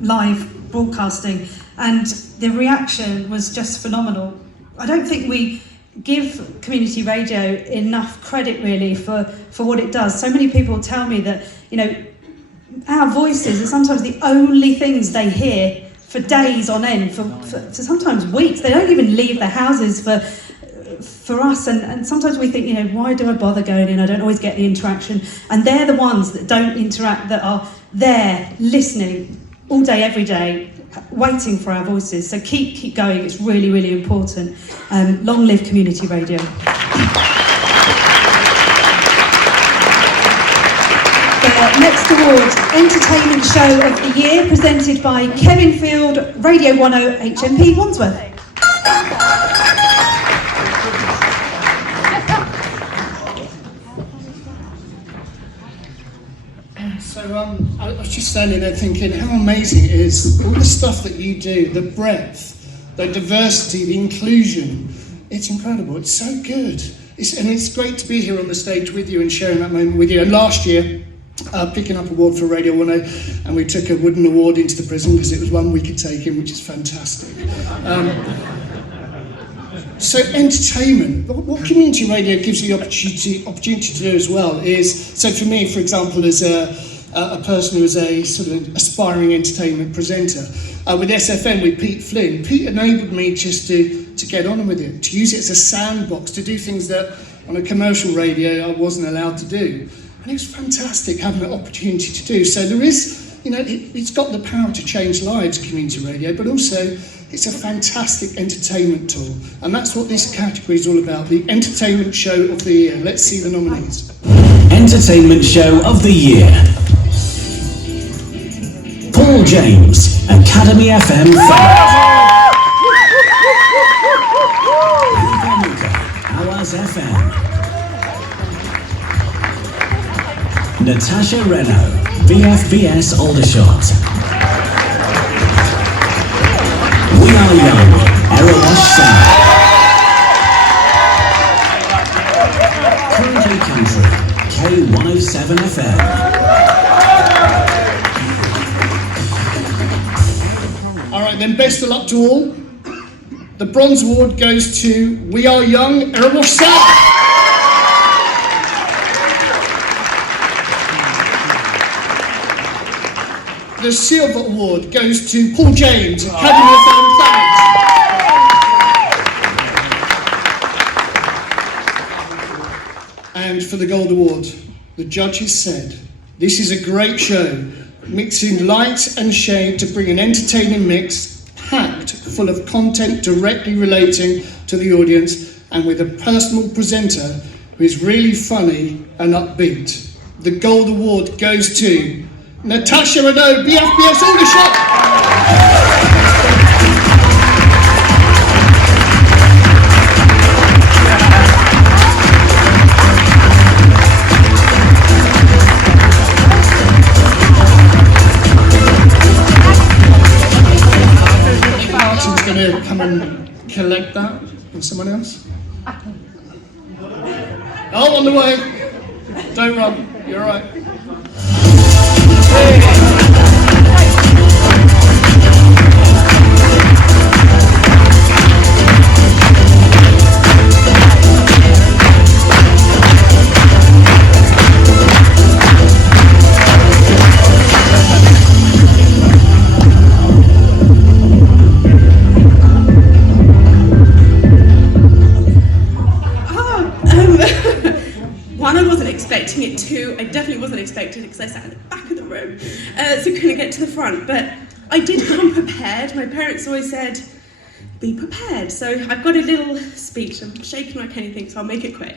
live broadcasting, and the reaction was just phenomenal. I don't think we give community radio enough credit really for what it does. So many people tell me that, our voices are sometimes the only things they hear for days on end, for sometimes weeks. They don't even leave their houses for us, and sometimes we think, why do I bother going in? I don't always get the interaction. And they're the ones that don't interact, that are there listening all day, every day, waiting for our voices. So keep going, it's really, really important. Long live community radio. The next award, Entertainment Show of the Year, presented by Kevin Field, Radio 10 HMP Wandsworth. So I was just standing there thinking how amazing it is, all the stuff that you do, the breadth, the diversity, the inclusion. It's incredible, it's so good. And it's great to be here on the stage with you and sharing that moment with you. And last year, picking up award for Radio 10, and we took a wooden award into the prison because it was one we could take in, which is fantastic. So entertainment, what community radio gives you the opportunity to do as well is, so for me, for example, as a person who is a sort of aspiring entertainment presenter, with SFM, with Pete Flynn, Pete enabled me just to get on with it, to use it as a sandbox, to do things that on a commercial radio I wasn't allowed to do. And it was fantastic having that opportunity to do. So there is, it's got the power to change lives, community radio, but also it's a fantastic entertainment tool. And that's what this category is all about, the Entertainment Show of the Year. Let's see the nominees. Entertainment Show of the Year. Paul James, Academy FM Ours FM. Natasha Renault, VFBS Aldershot. We Are Young, Erewash Sound. Currently Country, K107FM. All right, then best of luck to all. The Bronze Award goes to We Are Young, Erewash Sound. The Silver Award goes to Paul James, Academy FM Thanks. And for the Gold Award, the judges said, this is a great show, mixing light and shade to bring an entertaining mix, packed full of content directly relating to the audience, and with a personal presenter who is really funny and upbeat. The Gold Award goes to Natasha Renault, BFBS Aldershot. Martin's going to come and collect that. Or someone else? Oh, on the way. Don't run. You're all right. One, I wasn't expecting it. Two, I definitely wasn't expecting it because I sat at the back of the room, so couldn't get to the front. But I did come prepared. My parents always said, be prepared. So I've got a little speech. I'm shaking like anything, so I'll make it quick.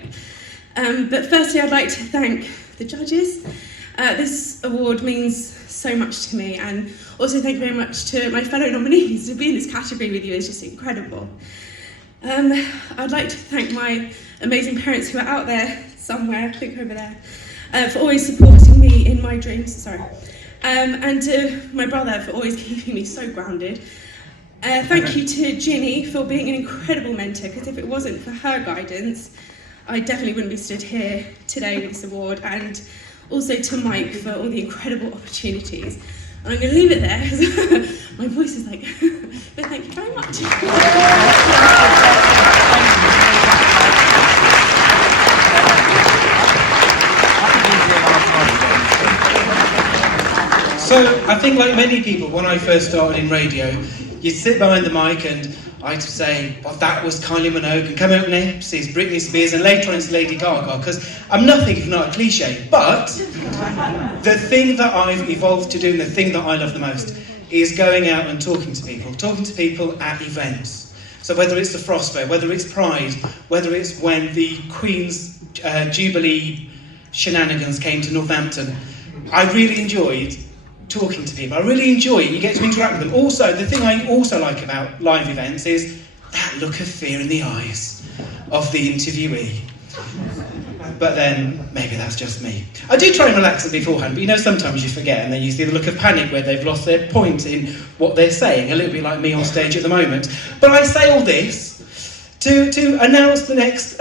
But firstly, I'd like to thank the judges. This award means so much to me, and also thank you very much to my fellow nominees. To be in this category with you is just incredible. I'd like to thank my amazing parents who are out there somewhere, I think over there, for always supporting me in my dreams. Sorry. and to my brother for always keeping me so grounded. Thank you to Ginny for being an incredible mentor, because if it wasn't for her guidance, I definitely wouldn't be stood here today with this award, and also to Mike for all the incredible opportunities. And I'm going to leave it there, because my voice is like, but thank you very much. So, I think like many people, when I first started in radio, you'd sit behind the mic and I'd say, well, that was Kylie Minogue, and come out next is Britney Spears, and later on it's Lady Gaga, because I'm nothing if not a cliche. But the thing that I've evolved to do, and the thing that I love the most, is going out and talking to people at events. So whether it's the Frost Fair, whether it's Pride, whether it's when the Queen's Jubilee shenanigans came to Northampton, I really enjoyed talking to people. I really enjoy it. You get to interact with them. Also, the thing I also like about live events is that look of fear in the eyes of the interviewee. But then, maybe that's just me. I do try and relax it beforehand, but you know, sometimes you forget, and then you see the look of panic where they've lost their point in what they're saying, a little bit like me on stage at the moment. But I say all this to announce the next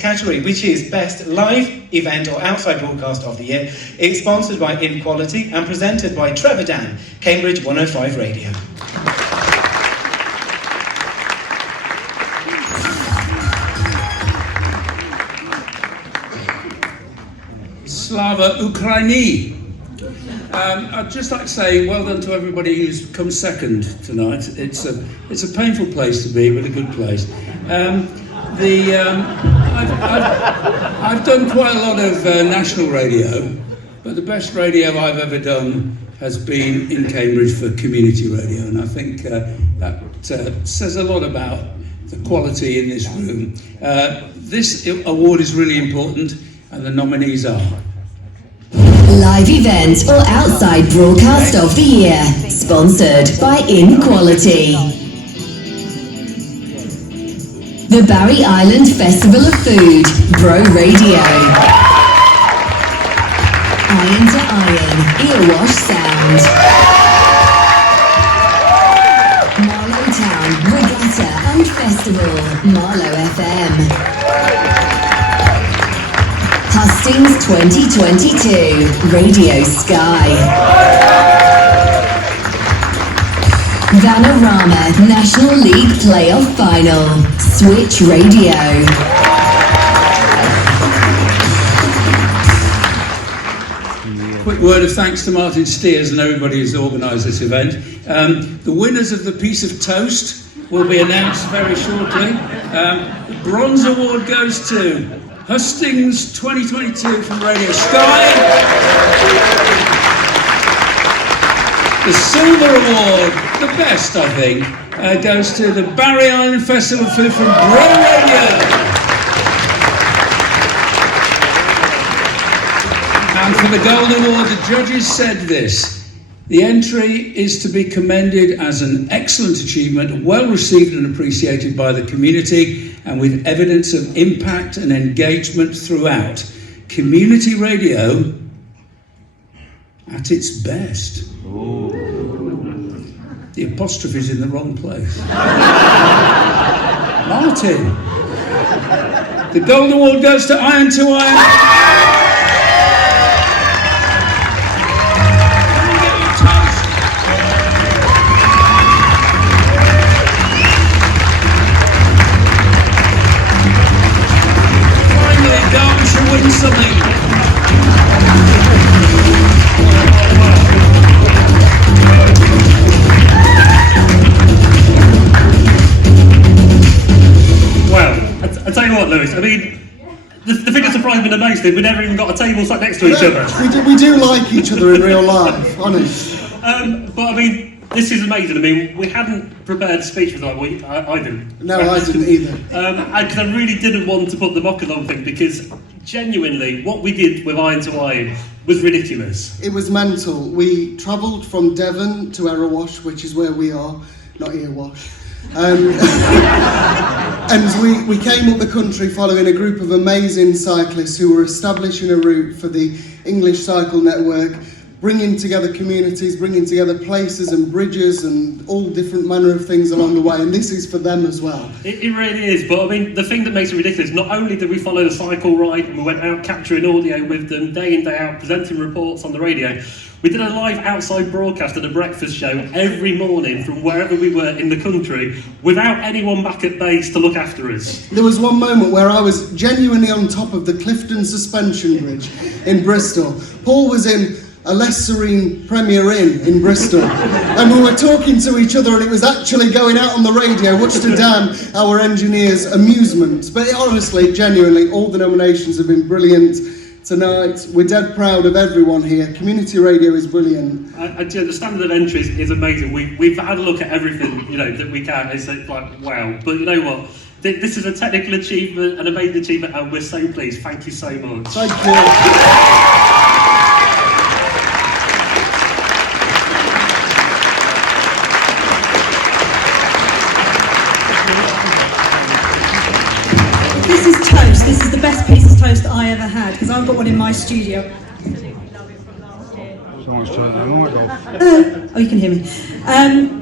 category, which is Best Live Event or Outside Broadcast of the Year. It's sponsored by Inequality and presented by Trevor Dan, Cambridge 105 Radio. Slava Ukraini. I'd just like to say well done to everybody who's come second tonight. It's a painful place to be, but a good place. I've done quite a lot of national radio, but the best radio I've ever done has been in Cambridge for community radio, and I think that says a lot about the quality in this room. This award is really important, and the nominees are Live Event or Outside Broadcast of the Year, sponsored by Inequality. The Barry Island Festival of Food, Bro Radio. Iron to Iron, Earwash Sound. Marlow Town, Regatta and Festival, Marlow FM. Hustings 2022, Radio Skye. Vanarama National League Playoff Final, Switch Radio. Quick word of thanks to Martin Steers and everybody who's organised this event. The winners of the piece of toast will be announced very shortly. The bronze award goes to Hustings 2022 from Radio Skye. The silver award, the best I think, goes to the Barry Island Festival Food from Bro Radio. And for the gold award, the judges said this: the entry is to be commended as an excellent achievement, well received and appreciated by the community, and with evidence of impact and engagement throughout. Community radio at its best. Ooh. The apostrophe is in the wrong place. Martin. The gold award goes to Iron to Iron. Win something. Well, I tell you what, Lewis, I mean, the thing that surprised me the most is we never even got a table sat next to each other. We do like each other in real life, honest. But I mean, this is amazing. I mean, we hadn't prepared speeches like I didn't. No, I didn't either. Because I really didn't want to put the mock-along thing, because genuinely, what we did with Iron to Iron was ridiculous. It was mental. We travelled from Devon to Erewash, which is where we are, not Erewash. And we came up the country following a group of amazing cyclists who were establishing a route for the English Cycle Network. bringing together communities, bringing together places and bridges and all different manner of things along the way, and this is for them as well. It really is, but I mean, the thing that makes it ridiculous, not only did we follow the cycle ride and we went out capturing audio with them day in, day out, presenting reports on the radio, we did a live outside broadcast at a breakfast show every morning from wherever we were in the country without anyone back at base to look after us. There was one moment where I was genuinely on top of the Clifton Suspension Bridge in Bristol. Paul was in a less serene Premier Inn in Bristol, and we were talking to each other, and it was actually going out on the radio, much to Dan, our engineer's amusement. But honestly, genuinely, all the nominations have been brilliant tonight. We're dead proud of everyone here. Community radio is brilliant. The standard of entry is amazing. We've had a look at everything, that we can. It's like, wow. But you know what? This is a technical achievement, an amazing achievement, and we're so pleased. Thank you so much. Thank you. This is toast. This is the best piece of toast I ever had, because I've got one in my studio. Oh, you can hear me.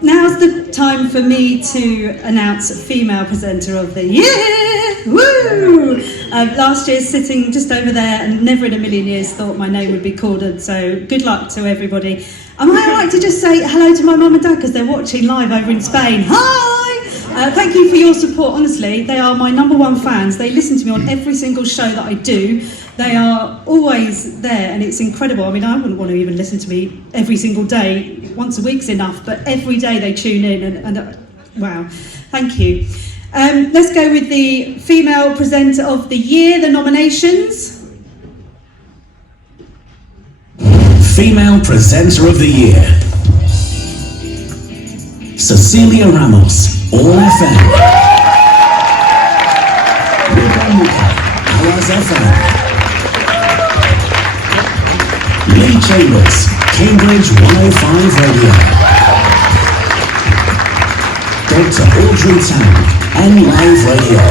Now's the time for me to announce Female Presenter of the Year. Woo! Last year, sitting just over there, and never in a million years thought my name would be called. And so, good luck to everybody. I might like to just say hello to my mum and dad because they're watching live over in Spain. Hi! Thank you for your support. Honestly, they are my #1 fans. They listen to me on every single show that I do. They are always there, and it's incredible. I mean, I wouldn't want to even listen to me every single day. Once a week's enough, but every day they tune in, and wow, thank you. Let's go with the Female Presenter of the Year, the nominations. Female Presenter of the Year. Cecilia Ramos, ALLFM. ALLFM. Lee Chambers, Cambridge 105 Radio. Dr. Audrey Tang, N-Live Radio.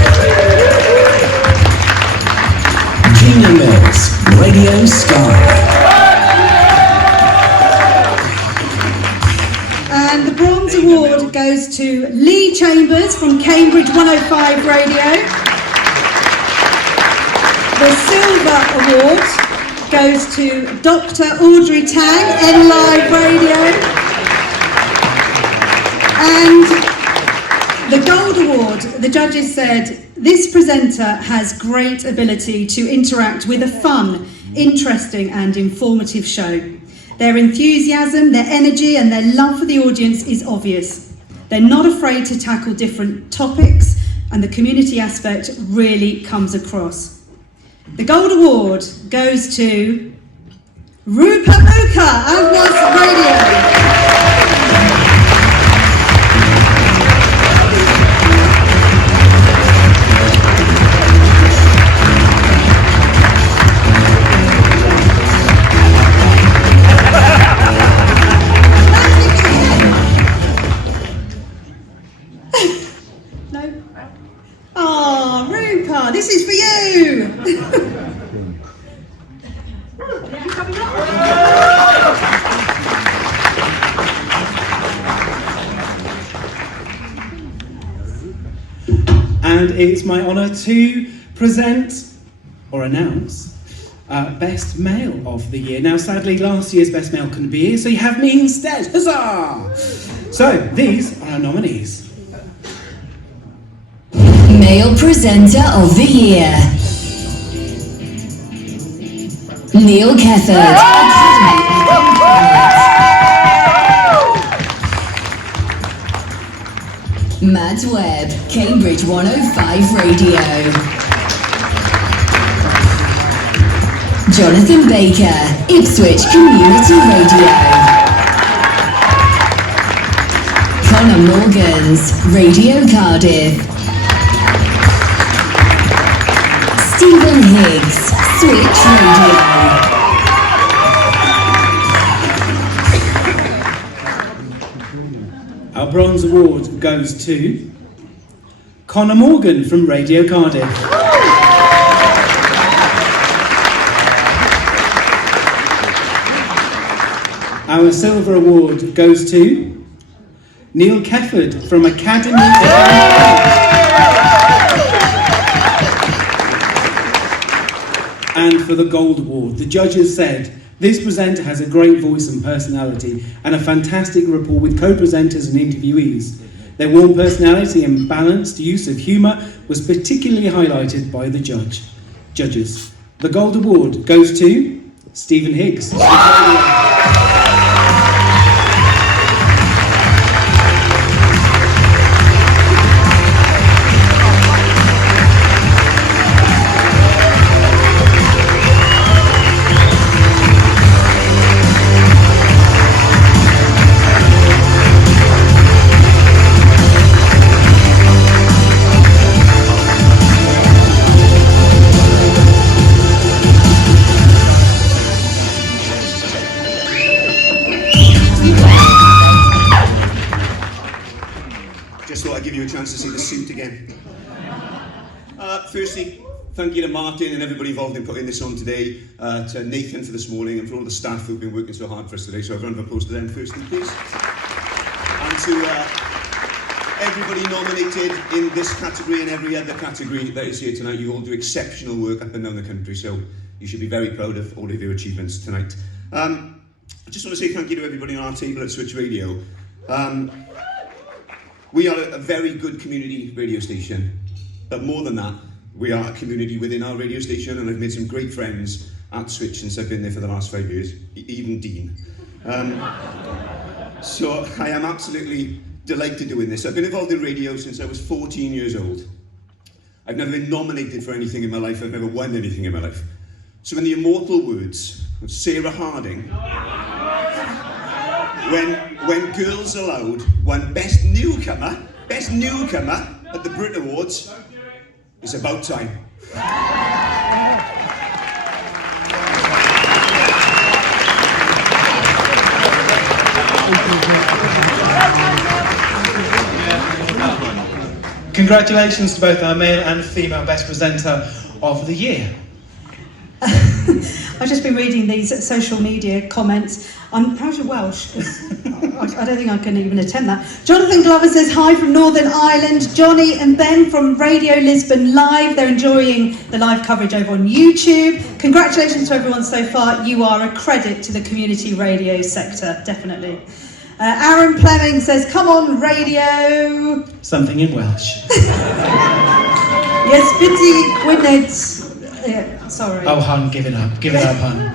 Gina Mills, Radio Skye. And the Bronze Award goes to Lee Chambers from Cambridge 105 Radio. The Silver Award goes to Dr. Audrey Tang, N-Live Radio. And the Gold Award, the judges said, this presenter has great ability to interact with a fun, interesting and informative show. Their enthusiasm, their energy and their love for the audience is obvious. They're not afraid to tackle different topics, and the community aspect really comes across. The Gold Award goes to Rupa Muka and Was Radio. Oh, Rupa, this is for you! And it's my honour to present or announce Best Male of the Year. Now, sadly, last year's Best Male couldn't be here, so you have me instead. Huzzah! So, these are our nominees. Male Presenter of the Year. Neil Kefford. Matt Webb, Cambridge 105 Radio. Jonathan Baker, Ipswich Community Radio. Connor Morgans, Radio Cardiff. Stephen Higgs, Switch Radio. Our Bronze Award goes to Connor Morgan from Radio Cardiff. Our silver award goes to Neil Kefford from Academy. And for the gold award, the judges said, this presenter has a great voice and personality and a fantastic rapport with co-presenters and interviewees. Their warm personality and balanced use of humour was particularly highlighted by the judges. The gold award goes to Stephen Higgs. To see the suit again. Firstly, thank you to Martin and everybody involved in putting this on today, to Nathan for this morning and for all the staff who've been working so hard for us today, so a round of applause to them firstly, please. And to everybody nominated in this category and every other category that is here tonight. You all do exceptional work up and down the country, so you should be very proud of all of your achievements tonight. I just want to say thank you to everybody on our table at Switch Radio. We are a very good community radio station, but more than that, we are a community within our radio station, and I've made some great friends at Switch since I've been there for the last 5 years, even Dean. So I am absolutely delighted doing this. I've been involved in radio since I was 14 years old. I've never been nominated for anything in my life, I've never won anything in my life. So in the immortal words of Sarah Harding, when Girls Aloud won Best Newcomer at the Brit Awards, it's about time. Congratulations to both our male and female Best Presenter of the Year. I've just been reading these social media comments. How's your Welsh? I don't think I can even attempt that. Jonathan Glover says hi from Northern Ireland. Johnny and Ben from Radio Lisbon Live. They're enjoying the live coverage over on YouTube. Congratulations to everyone so far. You are a credit to the community radio sector, definitely. Aaron Fleming says, come on, radio. Something in Welsh. Yes, Bitty Gwynedd. Yeah, sorry. Oh, hun, give it up, hun.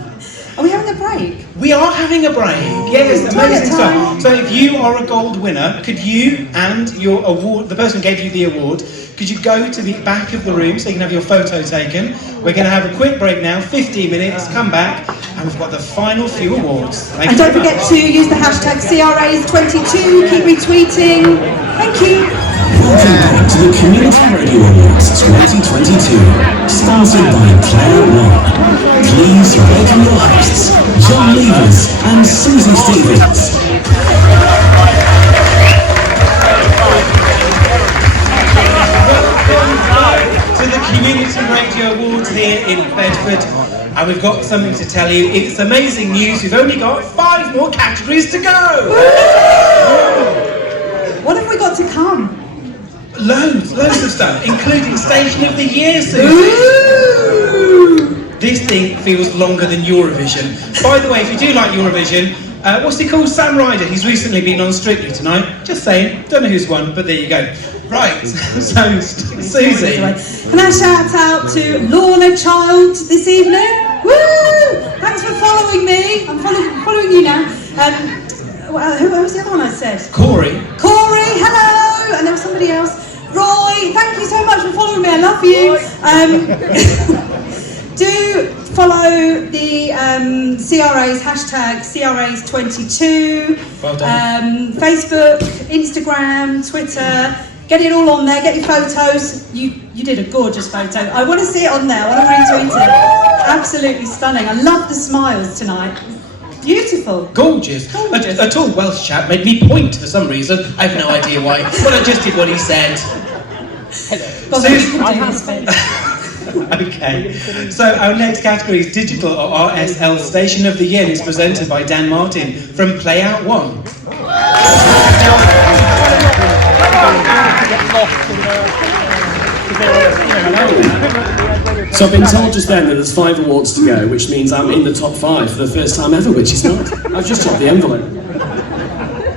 Are we having a break? We are having a break. Yes, amazing stuff. So if you are a gold winner, could you and your award, the person who gave you the award, could you go to the back of the room so you can have your photo taken? We're going to have a quick break now, 15 minutes, come back, and we've got the final few awards. And don't forget to use the hashtag CRAs22, keep retweeting. Thank you. Welcome back to the Community Radio Awards 2022, sponsored by Player One. Please welcome your hosts, John Levers and Susie Stevens. To the Community Radio Awards here in Bedford, and we've got something to tell you. It's amazing news. We've only got 5 more categories to go. What have we got to come? Loads of stuff, including Station of the Year, Susie. This thing feels longer than Eurovision. By the way, if you do like Eurovision, what's he called? Sam Ryder. He's recently been on Strictly tonight. Just saying. Don't know who's won, but there you go. Right. So, Susie. Can I shout out to Lorna Child this evening? Woo! Thanks for following me. I'm following you now. Who was the other one I said? Corey, hello! And there was somebody else. Roy, thank you so much for following me. I love you. Do follow the CRAs, hashtag CRAs22. Well done. Facebook, Instagram, Twitter. Get it all on there. Get your photos. You did a gorgeous photo. I want to see it on there. I want to retweet it. Absolutely stunning. I love the smiles tonight. Beautiful. Gorgeous. A tall Welsh chap made me point for some reason. I have no idea why, but I just did what he said. Hello. Okay, so our next category is Digital or RSL Station of the Year. It's presented by Dan Martin from Playout One. So I've been told just then that there's 5 awards to go, which means I'm in the top 5 for the first time ever, which is not. I've just dropped the envelope.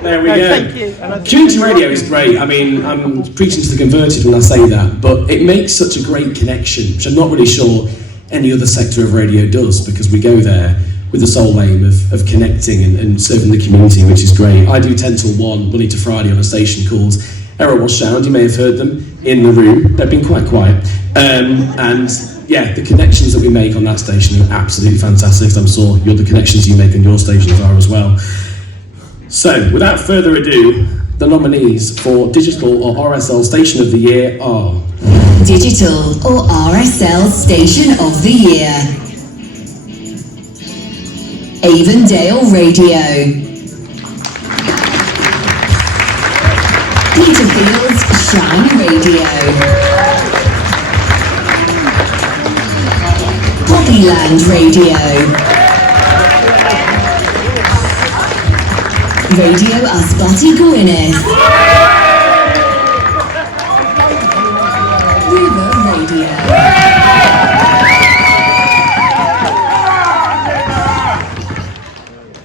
There we go. Thank you. Community radio is great. I mean, I'm preaching to the converted when I say that, but it makes such a great connection, which I'm not really sure any other sector of radio does, because we go there with the sole aim of connecting and serving the community, which is great. I do 10 till 1, Monday to Friday, on a station called Error Sound. You may have heard them in the room. They've been quite quiet. And yeah, the connections that we make on that station are absolutely fantastic. I'm sure the connections you make on your stations are as well. So, without further ado, the nominees for Digital or RSL Station of the Year are... Digital or RSL Station of the Year. Avondale Radio. Peterfield's Shine Radio. Poppyland Radio. Radio Asbati Gwynedd. River Radio.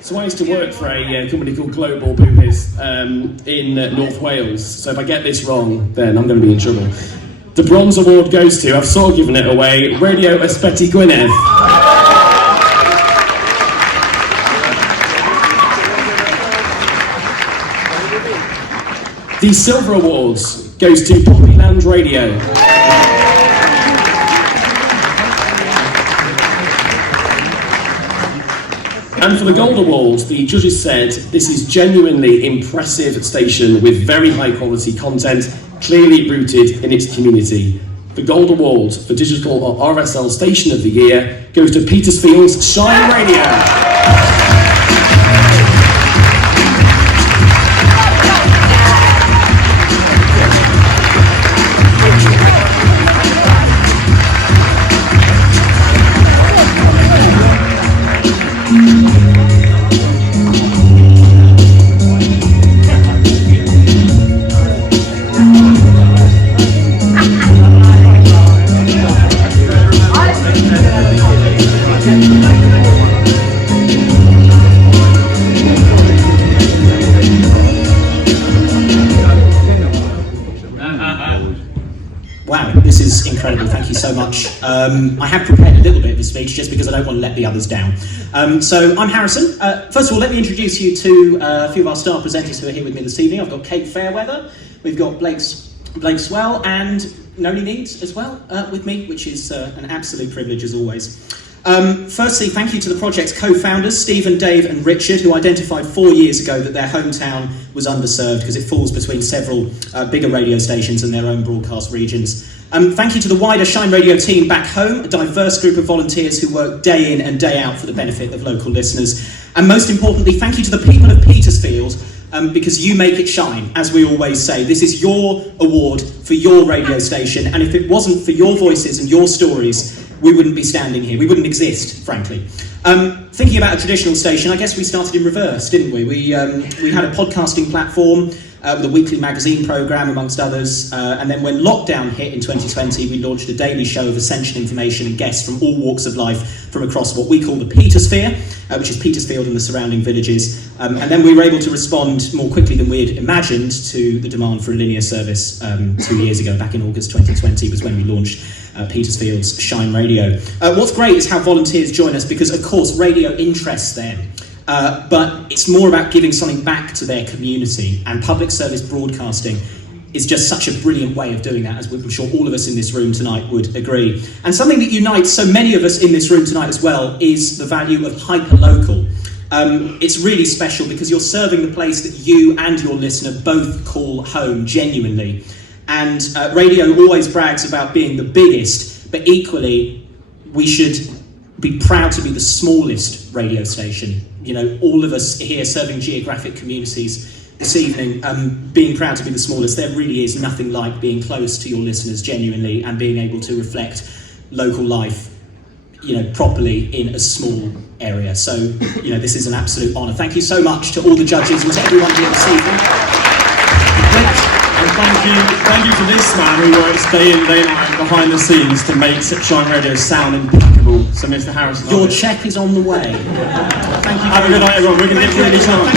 So I used to work for a company called Global Boomies in North Wales. So if I get this wrong, then I'm going to be in trouble. The Bronze Award goes to, I've sort of given it away, Radio Ysbyty Gwynedd. The Silver Awards goes to Poppyland Radio. And for the Gold Award, the judges said this is genuinely impressive station with very high quality content, clearly rooted in its community. The Gold Award for Digital or RSL Station of the Year goes to Petersfield's Shine Radio. Incredible, thank you so much. I have prepared a little bit of a speech just because I don't want to let the others down. So I'm Harrison. First of all, let me introduce you to a few of our star presenters who are here with me this evening. I've got Kate Fairweather, we've got Blake Swell, and Noni Needs as well with me, which is an absolute privilege as always. Firstly, thank you to the project's co-founders, Stephen, Dave and Richard, who identified 4 years ago that their hometown was underserved because it falls between several bigger radio stations and their own broadcast regions. Thank you to the wider Shine Radio team back home, a diverse group of volunteers who work day in and day out for the benefit of local listeners. And most importantly, thank you to the people of Petersfield, because you make it shine, as we always say. This is your award for your radio station, and if it wasn't for your voices and your stories, we wouldn't be standing here. We wouldn't exist, frankly. Thinking about a traditional station, I guess we started in reverse, didn't we? We had a podcasting platform with a weekly magazine programme, amongst others. And then when lockdown hit in 2020, we launched a daily show of essential information and guests from all walks of life from across what we call the Petersphere, which is Petersfield and the surrounding villages. And then we were able to respond more quickly than we had imagined to the demand for a linear service 2 years ago. Back in August 2020 was when we launched Petersfield's Shine Radio. What's great is how volunteers join us because, of course, radio interests them. But it's more about giving something back to their community, and public service broadcasting is just such a brilliant way of doing that, as I'm sure all of us in this room tonight would agree. And something that unites so many of us in this room tonight as well is the value of hyperlocal. It's really special because you're serving the place that you and your listener both call home genuinely. And radio always brags about being the biggest, but equally we should be proud to be the smallest radio station. You know, all of us here serving geographic communities this evening, being proud to be the smallest. There really is nothing like being close to your listeners genuinely and being able to reflect local life, properly in a small area. So, this is an absolute honour. Thank you so much to all the judges and to everyone here this evening. And thank you to this man who works day in, day out behind the scenes to make Shine Radio sound impeccable. So, Mr. Harrison. Your cheque is on the way. Thank you. Have a good night, everyone. We're going to get really time.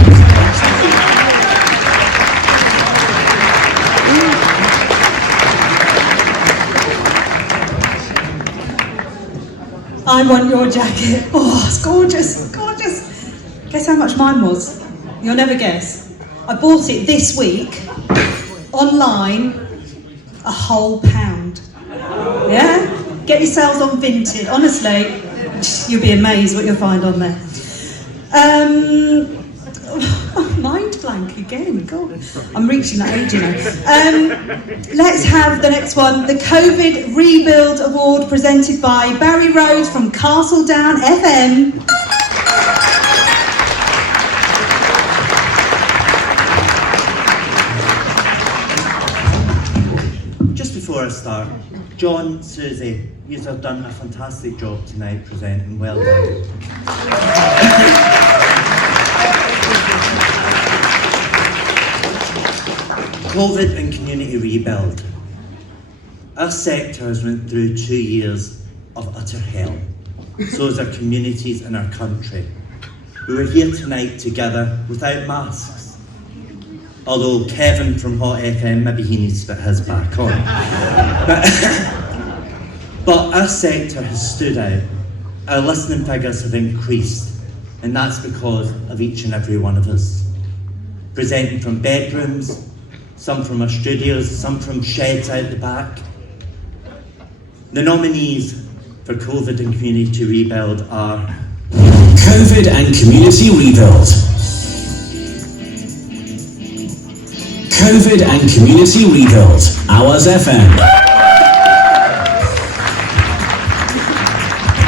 I want your jacket. Oh, it's gorgeous, gorgeous. Guess how much mine was? You'll never guess. I bought it this week, online, a whole £1. Yeah? Get yourselves on Vinted. Honestly, you'll be amazed what you'll find on there. Mind blank again, God. I'm reaching that age, Let's have the next one, the COVID Rebuild Award presented by Barry Rhodes from Castledown FM. Just before I start, John, Susie, you have done a fantastic job tonight presenting, well done. COVID and community rebuild. Our sector has went through 2 years of utter hell. So has our communities and our country. We were here tonight together without masks. Although Kevin from Hot FM, maybe he needs to put his back on. But our sector has stood out. Our listening figures have increased, and that's because of each and every one of us. Presenting from bedrooms, some from our studios, some from sheds out the back. The nominees for COVID and Community Rebuild are COVID and Community Rebuild. COVID and Community Rebuild, ALLFM.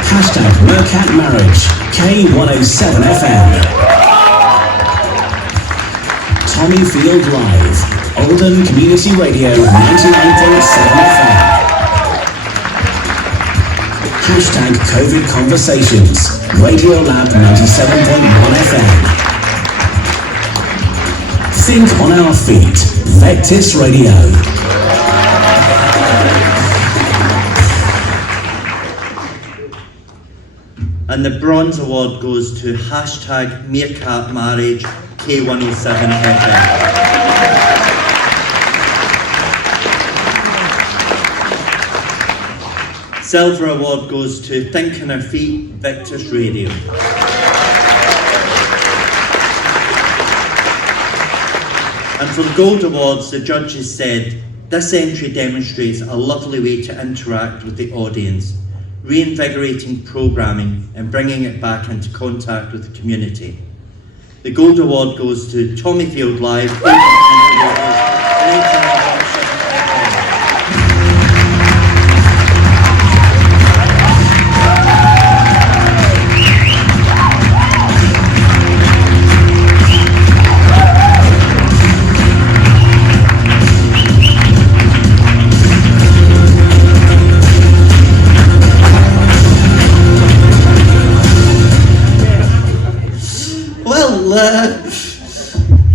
Hashtag Mercat Marriage, K107FM. Tommy Field Live, Oldham Community Radio 99.7FM. Hashtag COVID Conversations, Radio Lab 97.1FM. Think on our feet, Vectis Radio. And the Bronze Award goes to hashtag Meerkat Marriage K107FM. Silver Award goes to Think on Our Feet, Vectis Radio. And for the Gold Awards, the judges said, this entry demonstrates a lovely way to interact with the audience, reinvigorating programming and bringing it back into contact with the community. The Gold Award goes to Tommy Field Live.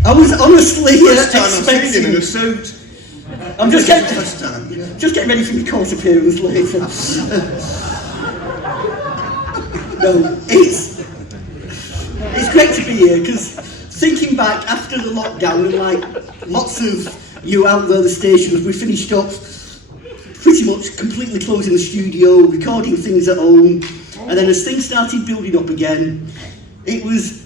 I was honestly expecting in a suit. I'm just getting ready for my court appearance later. No, it's great to be here because thinking back after the lockdown and like lots of you out there, the stations, we finished up pretty much completely closing the studio, recording things at home, and then as things started building up again, it was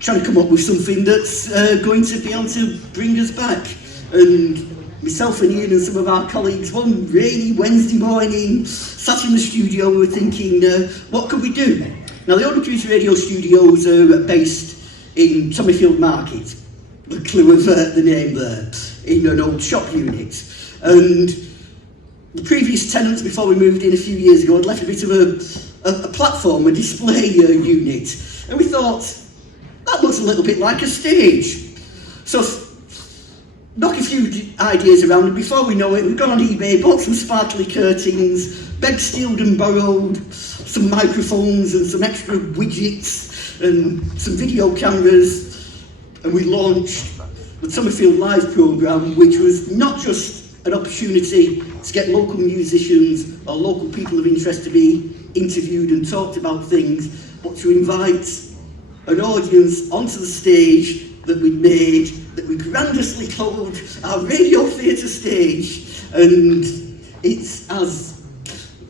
trying to come up with something that's going to be able to bring us back. And myself and Ian and some of our colleagues, one rainy Wednesday morning, sat in the studio, we were thinking, what could we do? Now, the Oldham Community Radio studios are based in Summerfield Market, the clue of the name there, in an old shop unit. And the previous tenants, before we moved in a few years ago, had left a bit of a platform, a display unit. And we thought, that looks a little bit like a stage. So knock a few ideas around, and before we know it, we've gone on eBay, bought some sparkly curtains, bed steeled and borrowed, some microphones and some extra widgets and some video cameras, and we launched the Summerfield Live programme, which was not just an opportunity to get local musicians or local people of interest to be interviewed and talked about things, but to invite an audience onto the stage that we'd made, that we grandiously called our radio theatre stage, and it's as,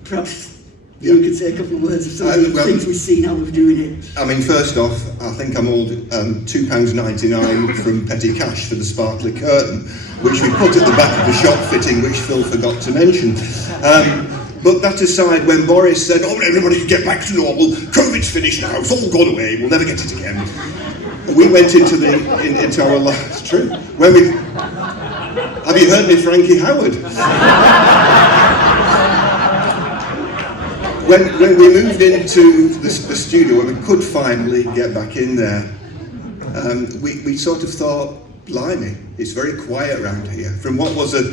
perhaps you could say a couple of words of some of the things we've seen, how we're doing it. I mean, first off, I think I'm owed £2.99 from petty cash for the sparkly curtain, which we put at the back of the shop fitting, which Phil forgot to mention. But that aside, when Boris said, "Oh, everybody get back to normal, COVID's finished now, it's all gone away, we'll never get it again," we went into our last true. Have you heard me, Frankie Howard? When we moved into the studio, when we could finally get back in there, we sort of thought, blimey, it's very quiet around here. From what was a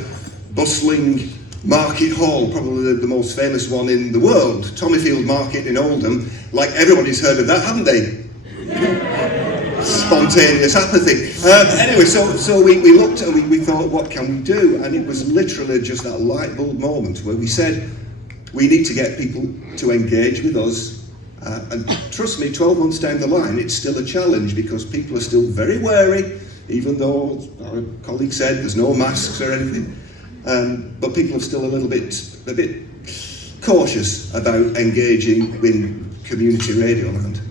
bustling market hall, probably the most famous one in the world, Tommyfield Market in Oldham, like everybody's heard of that, haven't they? Spontaneous apathy. Anyway, so we looked and we thought, what can we do? And it was literally just that light bulb moment where we said, we need to get people to engage with us. And trust me, 12 months down the line, it's still a challenge because people are still very wary, even though our colleague said there's no masks or anything. But people are still a bit cautious about engaging in community radio land.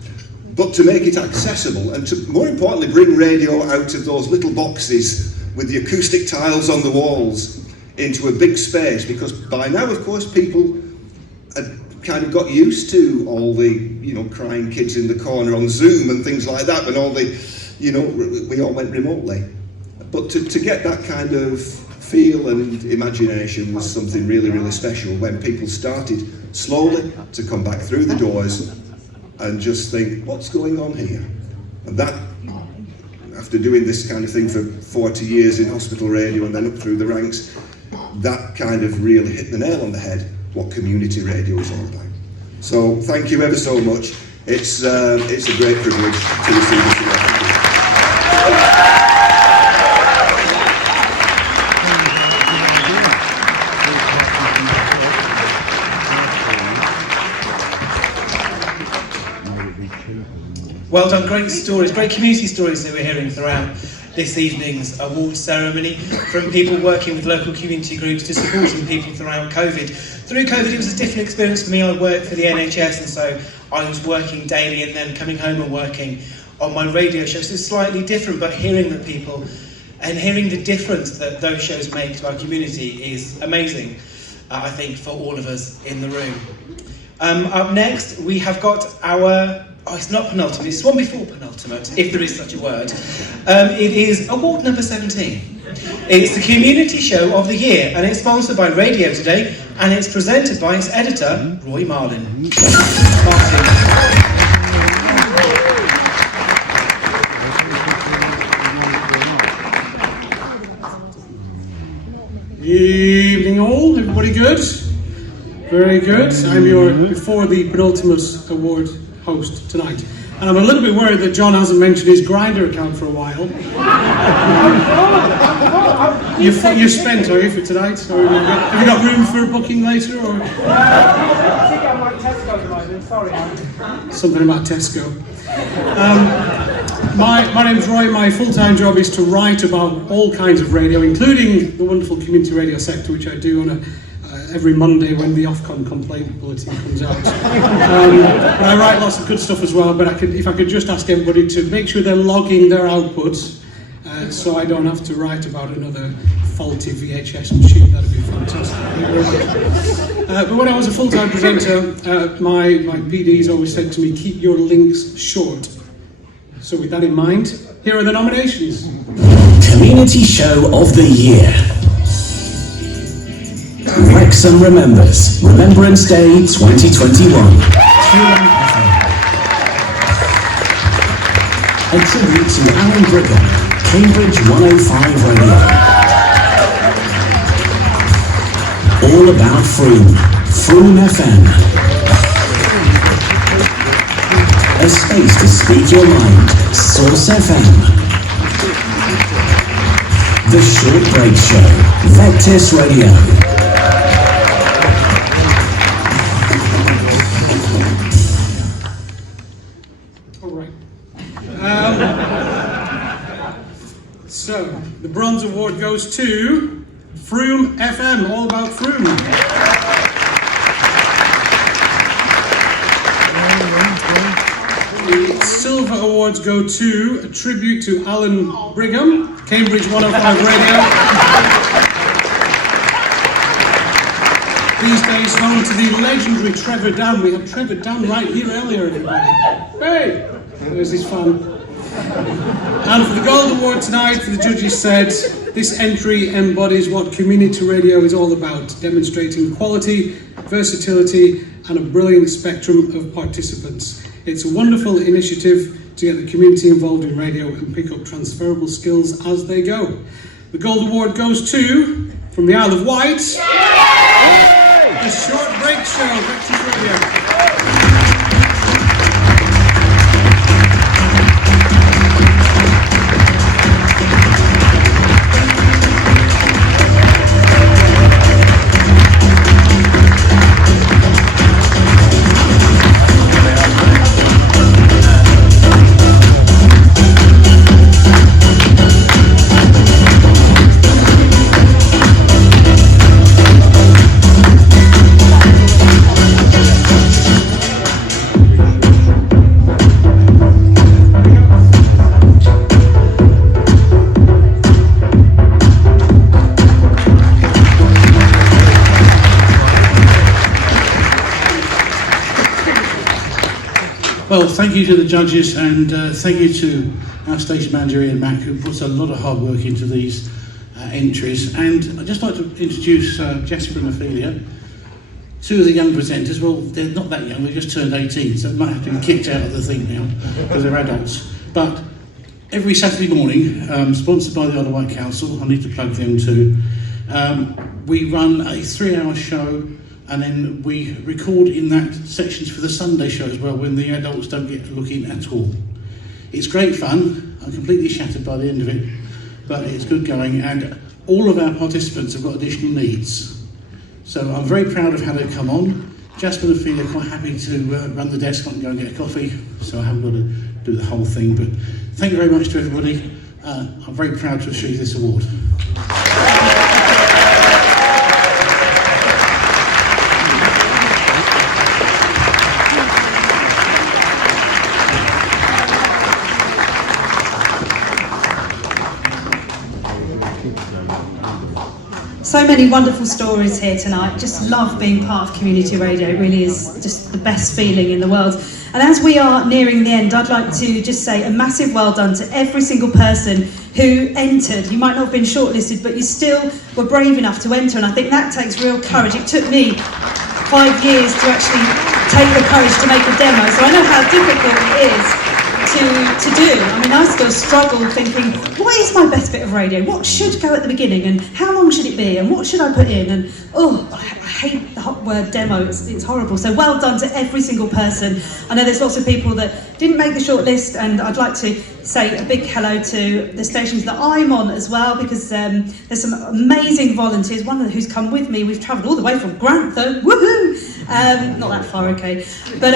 But to make it accessible and to, more importantly, bring radio out of those little boxes with the acoustic tiles on the walls into a big space, because by now, of course, people had kind of got used to all the, crying kids in the corner on Zoom and things like that, when all the, we all went remotely. But to get that kind of feel and imagination was something really, really special when people started slowly to come back through the doors and just think, what's going on here? And that, after doing this kind of thing for 40 years in hospital radio and then up through the ranks, that kind of really hit the nail on the head, what community radio is all about. So thank you ever so much. It's a great privilege to receive this award. Well done, great stories, great community stories that we're hearing throughout this evening's awards ceremony, from people working with local community groups to supporting people throughout COVID. Through COVID, it was a different experience for me. I worked for the NHS, and so I was working daily and then coming home and working on my radio show. So it's slightly different, but hearing the people and hearing the difference that those shows make to our community is amazing, I think, for all of us in the room. Up next, we have got our... Oh, it's not penultimate, it's one before penultimate, if there is such a word. It is award number 17. It's the Community Show of the Year, and it's sponsored by Radio Today, and it's presented by its editor, Roy Marlin. Evening all, everybody good? Very good. I'm your before the penultimate award host tonight, and I'm a little bit worried that John hasn't mentioned his Grindr account for a while. You're spent, are you, for tonight? Or have you got room for a booking later? Or something about Tesco. My name's Roy. My full-time job is to write about all kinds of radio, including the wonderful community radio sector, which I do on every Monday when the Ofcom complaint bulletin comes out. But I write lots of good stuff as well, but if I could just ask everybody to make sure they're logging their outputs, so I don't have to write about another faulty VHS machine. That'd be fantastic. But when I was a full-time presenter, my PDs always said to me, keep your links short. So with that in mind, here are the nominations. Community Show of the Year. Wrexham Remembers, Remembrance Day 2021. A tribute to Alan Brigham, Cambridge 105 Radio. all about Frome. Frome FM. A space to speak your mind. SourceFM. The Short Break Show. Vectis Radio. So, the Bronze Award goes to Frome FM, all about Frome. The Silver Awards go to a tribute to Alan Brigham, Cambridge 105 Radio. These days home to the legendary Trevor Dunn. We had Trevor Dunn right here earlier, everybody. Hey! There's his fun. And for the Gold Award tonight, the judges said, this entry embodies what community radio is all about, demonstrating quality, versatility, and a brilliant spectrum of participants. It's a wonderful initiative to get the community involved in radio and pick up transferable skills as they go. The Gold Award goes to, from the Isle of Wight, The Short Break Show, Vectis Radio. Well, thank you to the judges, and thank you to our station manager Ian Mack, who puts a lot of hard work into these entries. And I'd just like to introduce Jasper and Ophelia, two of the young presenters. Well, they're not that young, they just turned 18, so they might have to be kicked out of the thing now, because they're adults. But every Saturday morning, sponsored by the Isle of Wight Council, I need to plug them too, we run a 3-hour show, and then we record in that sections for the Sunday show as well, when the adults don't get to look in at all. It's great fun. I'm completely shattered by the end of it, but it's good going, and all of our participants have got additional needs. So I'm very proud of how they've come on. Jasper and Ophelia are quite happy to run the desk and go and get a coffee, so I haven't got to do the whole thing, but thank you very much to everybody. I'm very proud to receive this award. So many wonderful stories here tonight. Just love being part of community radio. It really is just the best feeling in the world. And as we are nearing the end, I'd like to just say a massive well done to every single person who entered. You might not have been shortlisted, but you still were brave enough to enter, and I think that takes real courage. It took me 5 years to actually take the courage to make a demo, so I know how difficult it is to do. I mean, I still struggle thinking, what is my best bit of radio? What should go at the beginning, and how long should it be, and what should I put in? And I hate the hot word demo, it's horrible. So well done to every single person. I know there's lots of people that didn't make the shortlist, and I'd like to say a big hello to the stations that I'm on as well, because there's some amazing volunteers. One of who's come with me, we've travelled all the way from Grantham, woohoo! Not that far, okay. But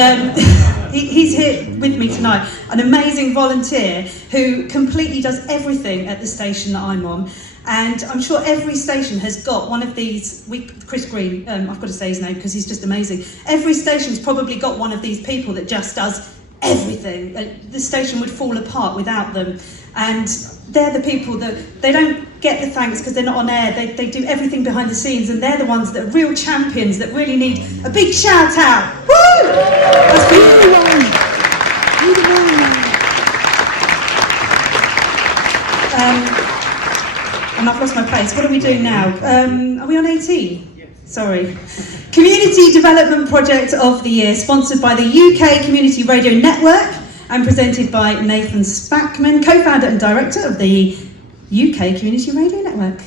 he's here with me tonight, an amazing volunteer who completely does everything at the station that I'm on. And I'm sure every station has got one of these. Chris Green, I've got to say his name because he's just amazing. Every station's probably got one of these people that just does everything. The station would fall apart without them. And they're the people that, they don't get the thanks because they're not on air. They do everything behind the scenes, and they're the ones that are real champions that really need a big shout out. Woo! That's and I've lost my place. What are we doing now? Are we on 18? Sorry. Community Development Project of the Year, sponsored by the UK Community Radio Network and presented by Nathan Spackman, co-founder and director of the UK Community Radio Network.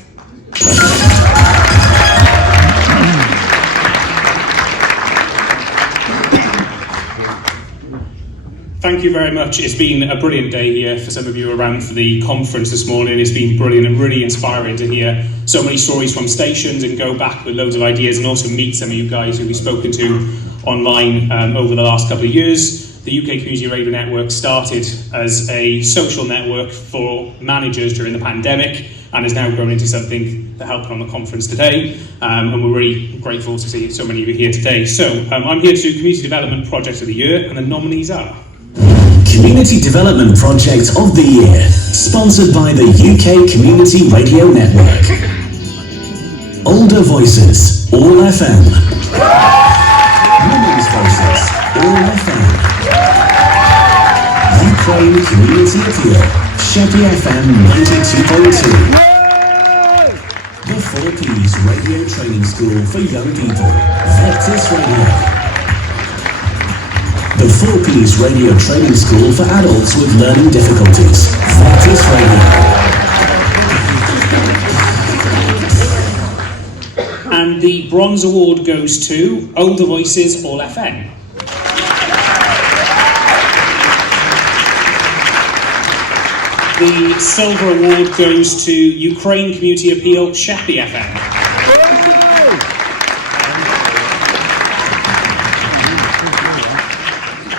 thank you very much. It's been a brilliant day here for some of you around for the conference this morning. It's been brilliant and really inspiring to hear so many stories from stations and go back with loads of ideas and also meet some of you guys who we've spoken to online over the last couple of years. The UK Community Radio Network started as a social network for managers during the pandemic and has now grown into something that helped on the conference today. And we're really grateful to see so many of you here today. So I'm here to do Community Development Project of the Year, and the nominees are... Community Development Project of the Year, sponsored by the UK Community Radio Network. Older Voices, ALLFM. Women's Voices, ALLFM. Ukraine Community Appeal, Sheppey FM 92.2. The 4Ps Radio Training School for Young People, Vectis Radio. The 4Ps Radio Training School for Adults with Learning Difficulties, Vectis Radio. And the Bronze Award goes to Older Voices, ALLFM. The Silver Award goes to Ukraine Community Appeal, Sheppey FM.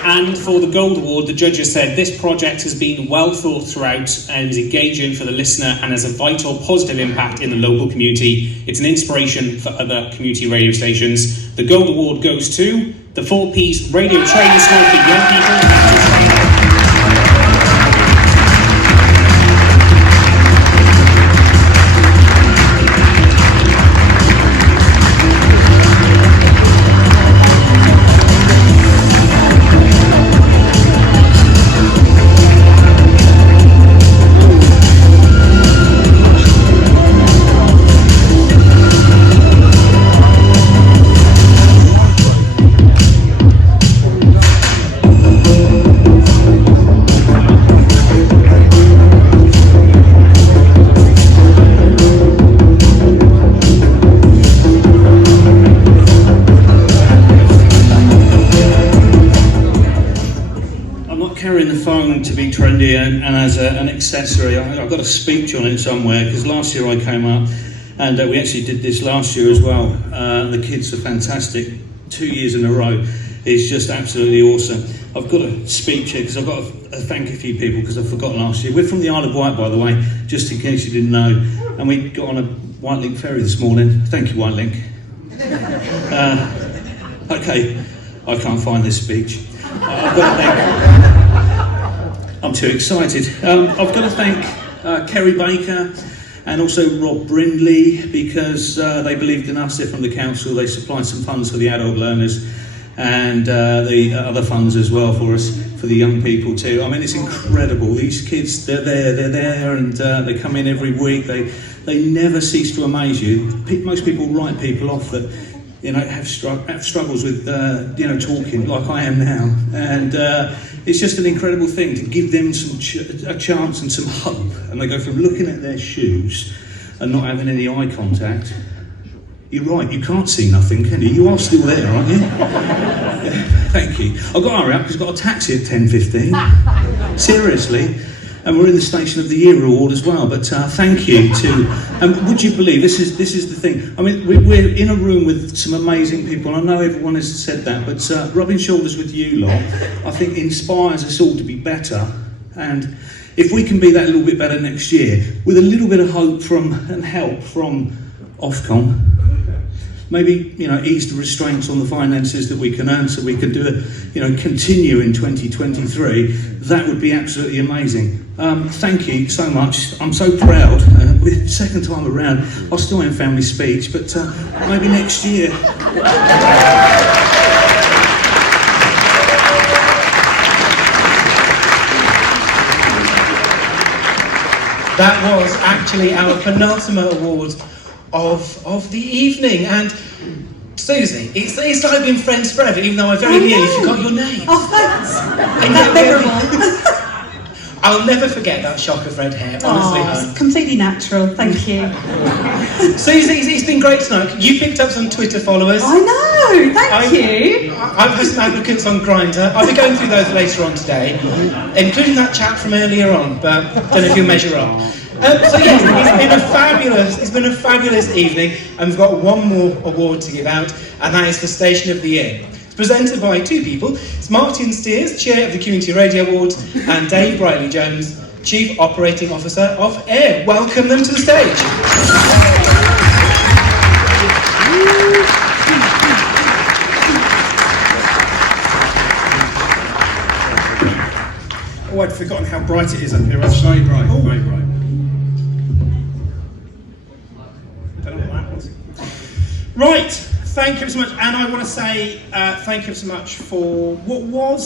And for the Gold Award, the judges said this project has been well thought throughout and is engaging for the listener and has a vital positive impact in the local community. It's an inspiration for other community radio stations. The Gold Award goes to the 4Ps Radio Training School for Young People. To be trendy and as an accessory, I've got a speech on it somewhere because last year I came up and we actually did this last year as well. The kids are fantastic, 2 years in a row. It's just absolutely awesome. I've got a speech here because I've got to thank a few people because I forgot last year. We're from the Isle of Wight, by the way, just in case you didn't know, and we got on a White Link ferry this morning. Thank you, White Link. Okay, I can't find this speech. I've got to thank... I'm too excited. I've got to thank Kerry Baker and also Rob Brindley because they believed in us. They're from the council. They supplied some funds for the adult learners and the other funds as well for us, for the young people too. I mean, it's incredible. These kids, they're there and they come in every week. They never cease to amaze you. Most people write people off that have struggles with talking like I am now, and it's just an incredible thing to give them a chance and some hope. And they go from looking at their shoes and not having any eye contact. You're right, you can't see nothing, can you? You are still there, aren't you? Thank you. I've got to hurry up because I've got a taxi at 10:15. Seriously. And we're in the Station of the Year award as well. But thank you to. Would you believe this is the thing? I mean, we're in a room with some amazing people. I know everyone has said that, but rubbing shoulders with you lot, I think inspires us all to be better. And if we can be that little bit better next year, with a little bit of hope and help from Ofcom, maybe ease the restraints on the finances that we can earn, so we can do continue in 2023. That would be absolutely amazing. Thank you so much. I'm so proud. With second time around, I'll still have family speech, but maybe next year. That was actually our penultimate award of the evening, and Susie, it's like being friends forever, even though I very nearly forgot your name. Oh, thanks. That memorable. I'll never forget that shock of red hair, honestly. It's completely natural, thank you. Susie, it's been great tonight. You picked up some Twitter followers. I know, thank you. I've had some advocates on Grindr. I'll be going through those later on today, including that chat from earlier on, but don't know if you'll measure up. So yes, it's been a fabulous evening, and we've got one more award to give out, and that is for Station of the Year. It's presented by two people. It's Martin Steers, Chair of the Community Radio Awards, and Dave Briley-Jones, Chief Operating Officer of AIR. Welcome them to the stage. Oh, I'd forgotten how bright it is up here. It's very bright, very bright. Don't know what that was. Right, thank you so much. And I want to say thank you so much for what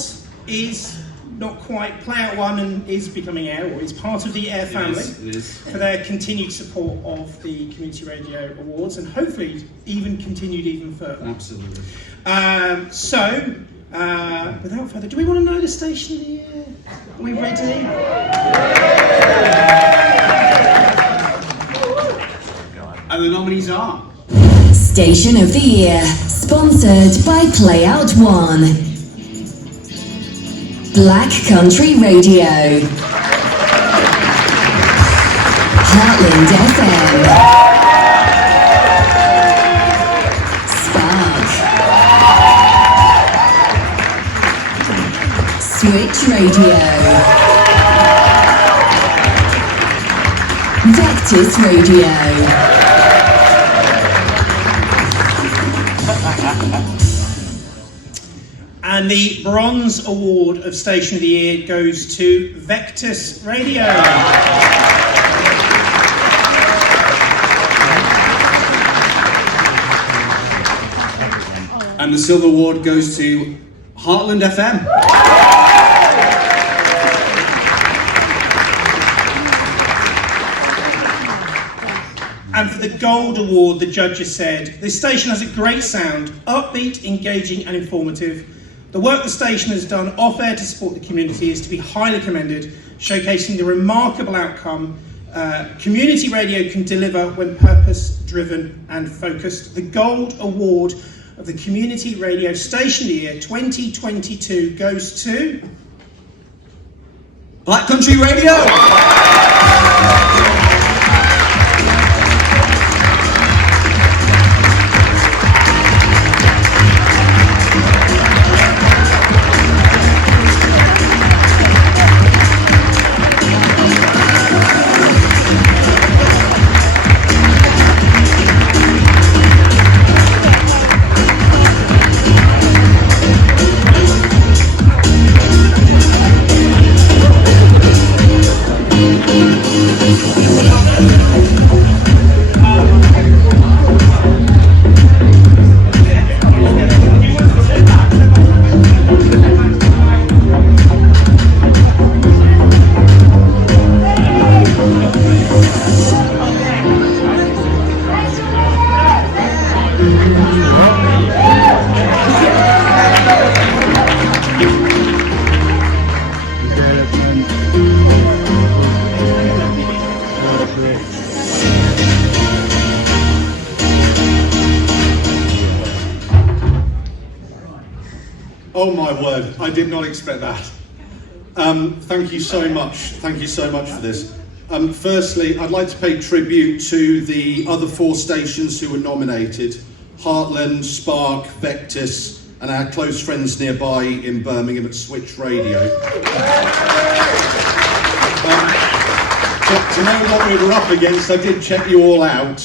is not quite Play Out One and is becoming AIR, or is part of the AIR family. It is. For their continued support of the Community Radio Awards, and hopefully even continued even further. Absolutely. Without further, do we want to know the Station of the Year? Are we ready? And the nominees are... Station of the Year, sponsored by Play Out One. Black Country Radio. Heartland FM. Switch Radio. Vectis Radio. And the Bronze Award of Station of the Year goes to Vectis Radio. And the Silver Award goes to Heartland FM. And for the Gold Award, the judges said, this station has a great sound, upbeat, engaging and informative. The work the station has done off-air to support the community is to be highly commended, showcasing the remarkable outcome community radio can deliver when purpose-driven and focused. The Gold Award of the Community Radio Station of the Year 2022 goes to... Black Country Radio! Oh my word, I did not expect that. Thank you so much for this. Firstly, I'd like to pay tribute to the other 4 stations who were nominated: Heartland, Spark, Vectis, and our close friends nearby in Birmingham at Switch Radio. To know what we were up against, I did check you all out.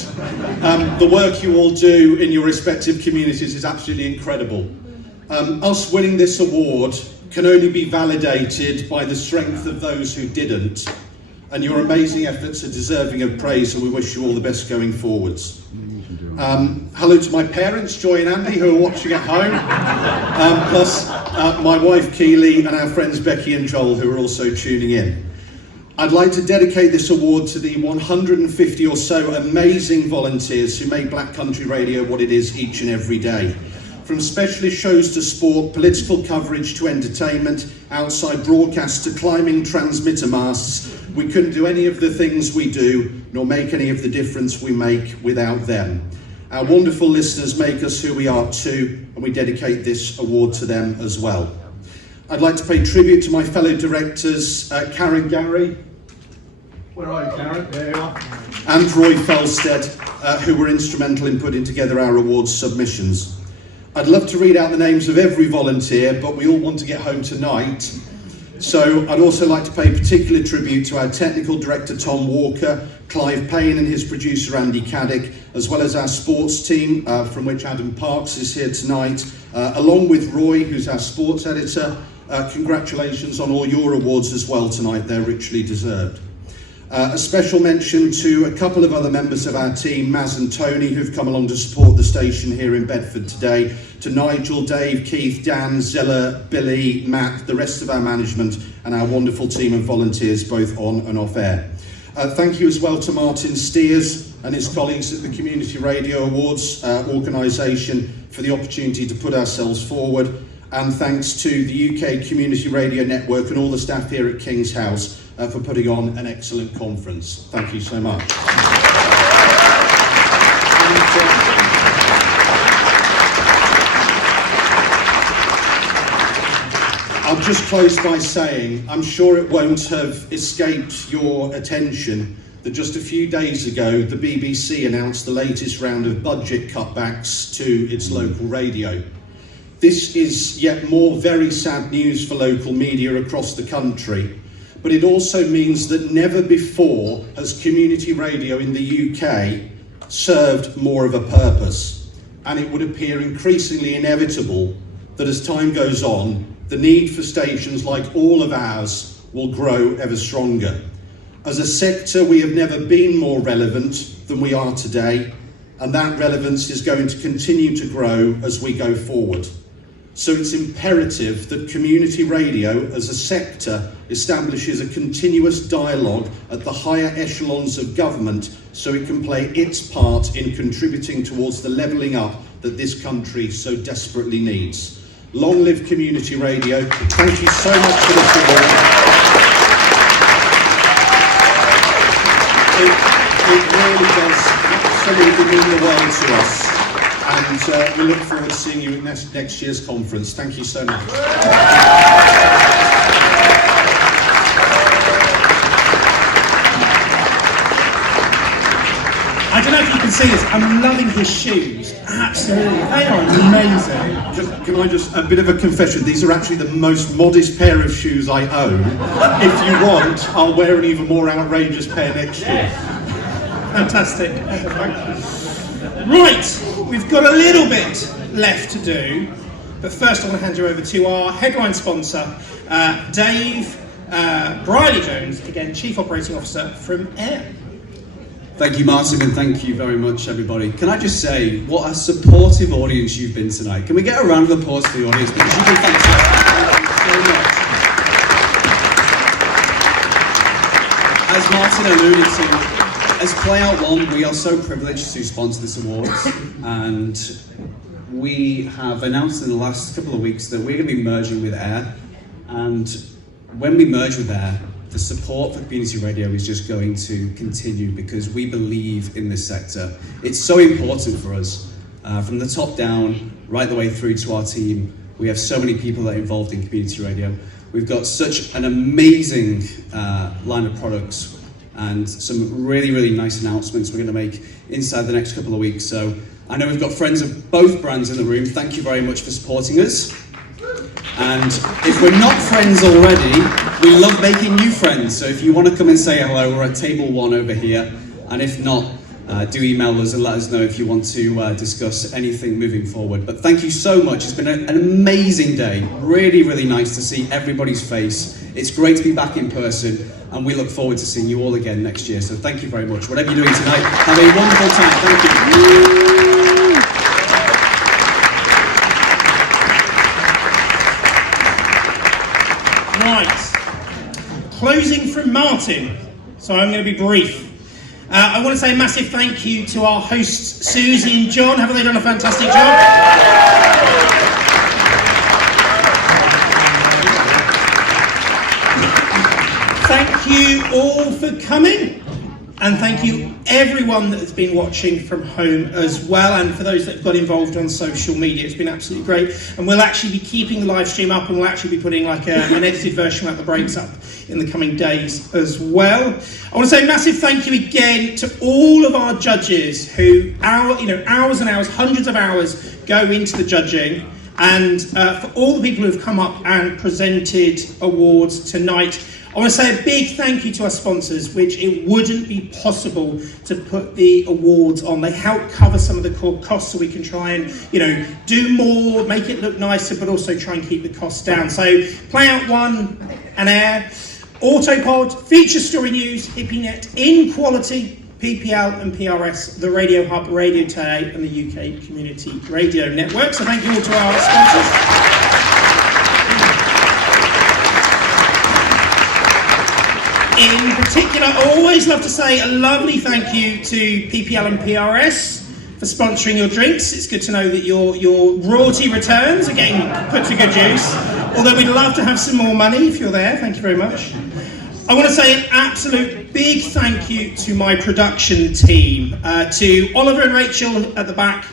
The work you all do in your respective communities is absolutely incredible. Us winning this award can only be validated by the strength of those who didn't, and your amazing efforts are deserving of praise, and we wish you all the best going forwards. Hello to my parents, Joy and Andy, who are watching at home, plus my wife Keely and our friends Becky and Joel, who are also tuning in. I'd like to dedicate this award to the 150 or so amazing volunteers who make Black Country Radio what it is each and every day. From specialist shows to sport, political coverage to entertainment, outside broadcasts to climbing transmitter masts, we couldn't do any of the things we do, nor make any of the difference we make without them. Our wonderful listeners make us who we are too, and we dedicate this award to them as well. I'd like to pay tribute to my fellow directors, Karen Gary. Where are you, Karen? There you are. And Roy Felstead, who were instrumental in putting together our awards submissions. I'd love to read out the names of every volunteer, but we all want to get home tonight. So I'd also like to pay particular tribute to our technical director, Tom Walker, Clive Payne and his producer, Andy Caddick, as well as our sports team, from which Adam Parks is here tonight, along with Roy, who's our sports editor. Congratulations on all your awards as well tonight, they're richly deserved. A special mention to a couple of other members of our team, Maz and Tony, who've come along to support the station here in Bedford today, to Nigel, Dave, Keith, Dan, Zilla, Billy, Matt, the rest of our management, and our wonderful team of volunteers, both on and off air. Thank you as well to Martin Steers and his colleagues at the Community Radio Awards organisation for the opportunity to put ourselves forward, and thanks to the UK Community Radio Network and all the staff here at King's House for putting on an excellent conference. Thank you so much. I'll just close by saying, I'm sure it won't have escaped your attention that just a few days ago, the BBC announced the latest round of budget cutbacks to its local radio. This is yet more very sad news for local media across the country, but it also means that never before has community radio in the UK served more of a purpose, and it would appear increasingly inevitable that as time goes on, the need for stations like all of ours will grow ever stronger. As a sector, we have never been more relevant than we are today, and that relevance is going to continue to grow as we go forward. So it's imperative that community radio as a sector establishes a continuous dialogue at the higher echelons of government so it can play its part in contributing towards the levelling up that this country so desperately needs. Long live community radio. Thank you so much for this award. It really does absolutely mean the world to us. And we look forward to seeing you at next year's conference. Thank you so much. I don't know if you can see this, I'm loving his shoes. Absolutely, they are amazing. Can I just, a bit of a confession, these are actually the most modest pair of shoes I own. If you want, I'll wear an even more outrageous pair next year. Fantastic. Right, we've got a little bit left to do, but first I want to hand you over to our headline sponsor, Dave Briley-Jones, again, Chief Operating Officer from AIR. Thank you, Martin, and thank you very much, everybody. Can I just say, what a supportive audience you've been tonight. Can we get a round of applause for the audience? Because you've been fantastic. Thank you so much. As Martin alluded to, as Playout One, we are so privileged to sponsor this awards, and we have announced in the last couple of weeks that we're going to be merging with AIR, and when we merge with AIR, the support for community radio is just going to continue because we believe in this sector. It's so important for us, from the top down, right the way through to our team. We have so many people that are involved in community radio. We've got such an amazing line of products and some really, really nice announcements we're going to make inside the next couple of weeks. So I know we've got friends of both brands in the room. Thank you very much for supporting us. And if we're not friends already, we love making new friends. So if you want to come and say hello, we're at table 1 over here. And if not, do email us and let us know if you want to discuss anything moving forward. But thank you so much. It's been an amazing day. Really, really nice to see everybody's face. It's great to be back in person. And we look forward to seeing you all again next year. So thank you very much. Whatever you're doing tonight, have a wonderful time. Thank you. Right, closing from Martin, so I'm going to be brief. I I want to say a massive thank you to our hosts, Susie and John. Haven't they done a fantastic job? Thank you all for coming. And thank you everyone that has been watching from home as well, and for those that have got involved on social media. It's been absolutely great, and we'll actually be keeping the live stream up, and we'll actually be putting like an edited version without the breaks up in the coming days as well. I want to say a massive thank you again to all of our judges who, hours and hours, hundreds of hours go into the judging, and for all the people who have come up and presented awards tonight. I want to say a big thank you to our sponsors, which it wouldn't be possible to put the awards on. They help cover some of the core costs so we can try and, do more, make it look nicer, but also try and keep the costs down. So, Playout One and Air, Autopod, Feature Story News, HippieNet, In Quality, PPL and PRS, the Radio Hub, Radio Today, and the UK Community Radio Network. So thank you all to our sponsors. In particular, I always love to say a lovely thank you to PPL and PRS for sponsoring your drinks. It's good to know that your royalty returns are getting put to good use. Although we'd love to have some more money if you're there. Thank you very much. I want to say an absolute big thank you to my production team, to Oliver and Rachel at the back,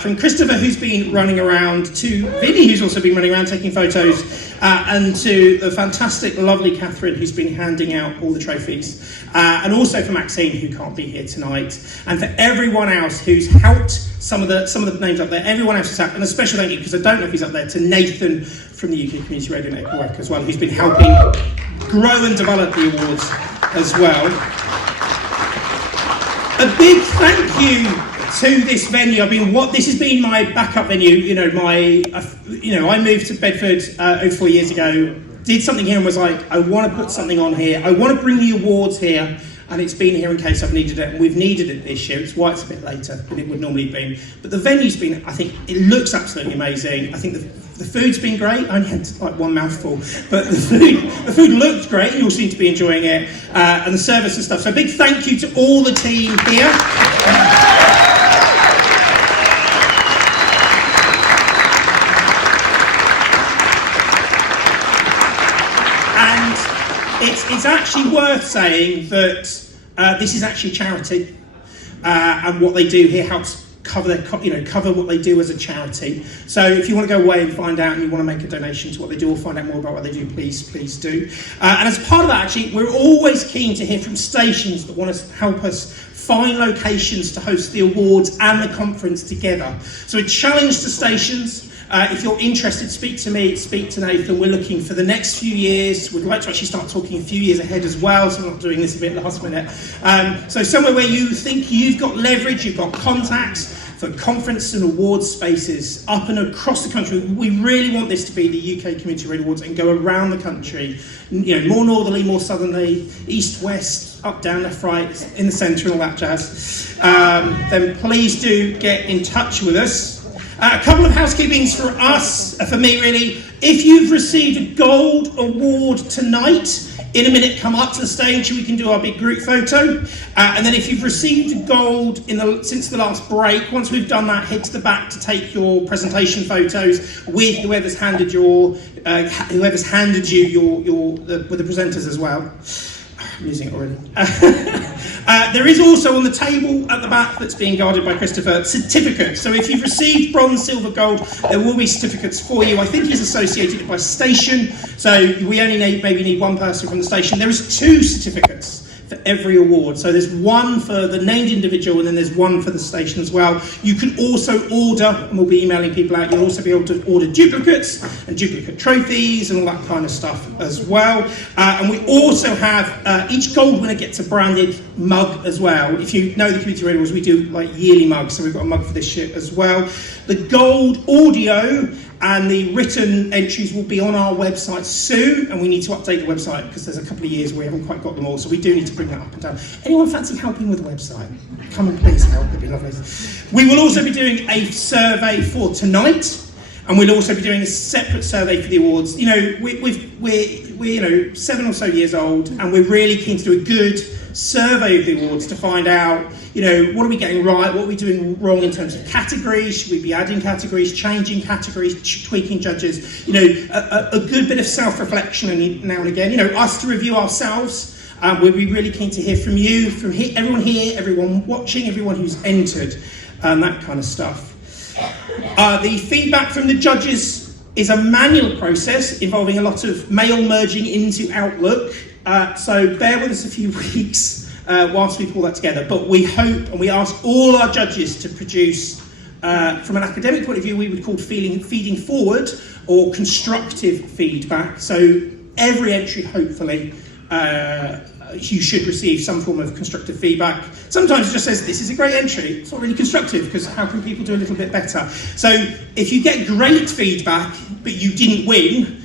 from Christopher, who's been running around, to Vinny, who's also been running around taking photos, and to the fantastic, lovely Catherine, who's been handing out all the trophies, and also for Maxine, who can't be here tonight, and for everyone else who's helped. Some of the names up there, everyone else has helped, and a special thank you, because I don't know if he's up there, to Nathan from the UK Community Radio Network as well, who's been helping grow and develop the awards as well. A big thank you to this venue. This has been my backup venue. I moved to Bedford over 4 years ago, did something here and was like, I want to put something on here. I want to bring the awards here, and it's been here in case I've needed it, and we've needed it this year. It's why it's a bit later than it would normally have been. But the venue's been, I think, it looks absolutely amazing. I think the food's been great. I only had like one mouthful, but the food looked great. You all seem to be enjoying it, and the service and stuff. So a big thank you to all the team here. It's actually worth saying that this is actually charity, and what they do here helps cover what they do as a charity. So if you want to go away and find out, and you want to make a donation to what they do, or find out more about what they do, please do. And as part of that, actually, we're always keen to hear from stations that want to help us find locations to host the awards and the conference together. So a challenge to stations. If you're interested, speak to me, speak to Nathan. We're looking for the next few years. We'd like to actually start talking a few years ahead as well, so we're not doing this a bit last minute. So somewhere where you think you've got leverage, you've got contacts for conference and awards spaces up and across the country. We really want this to be the UK Community Radio Awards and go around the country, more northerly, more southerly, east, west, up, down, left, right, in the centre and all that jazz. Then please do get in touch with us. A couple of housekeepings for us, for me really. If you've received a gold award tonight, in a minute come up to the stage, we can do our big group photo. And then if you've received a gold since the last break, once we've done that, head to the back to take your presentation photos with whoever's handed you with the presenters as well. I'm losing it already. There is also on the table at the back that's being guarded by Christopher, certificates. So if you've received bronze, silver, gold, there will be certificates for you. I think he's associated by station, so we only maybe need one person from the station. There is 2 certificates for every award. So there's one for the named individual, and then there's one for the station as well. You can also order, and we'll be emailing people out, you'll also be able to order duplicates and duplicate trophies and all that kind of stuff as well. And we also have, each gold winner gets a branded mug as well. If you know the Community Radio Awards, we do like yearly mugs, so we've got a mug for this year as well. The gold audio and the written entries will be on our website soon, and we need to update the website because there's a couple of years where we haven't quite got them all, so we do need to bring that up and down. Anyone fancy helping with the website? Come and please help, it'd be lovely. We will also be doing a survey for tonight, and we'll also be doing a separate survey for the awards. We're 7 or so years old, and we're really keen to do a good survey of the awards to find out, what are we getting right, what are we doing wrong in terms of categories, should we be adding categories, changing categories, tweaking judges, a good bit of self-reflection now and again, us to review ourselves. We'd be really keen to hear from you, from everyone here, everyone watching, everyone who's entered, that kind of stuff. The feedback from the judges is a manual process involving a lot of mail merging into Outlook, so bear with us a few weeks whilst we pull that together. But we hope and we ask all our judges to produce, from an academic point of view, we would call feeding forward or constructive feedback. So every entry, hopefully, you should receive some form of constructive feedback. Sometimes it just says, this is a great entry. It's not really constructive, because how can people do a little bit better? So if you get great feedback, but you didn't win,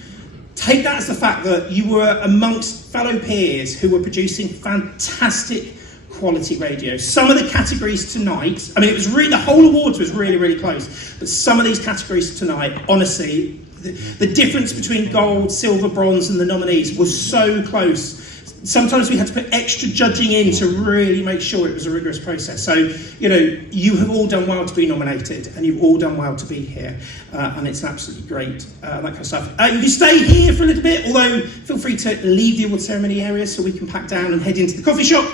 take that as the fact that you were amongst fellow peers who were producing fantastic quality radio. Some of the categories tonight, it was really, the whole awards was really, really close, but some of these categories tonight, honestly, the difference between gold, silver, bronze and the nominees was so close. Sometimes we had to put extra judging in to really make sure it was a rigorous process. So, you have all done well to be nominated, and you've all done well to be here, and it's absolutely great, that kind of stuff. You can stay here for a little bit, although feel free to leave the award ceremony area so we can pack down and head into the coffee shop,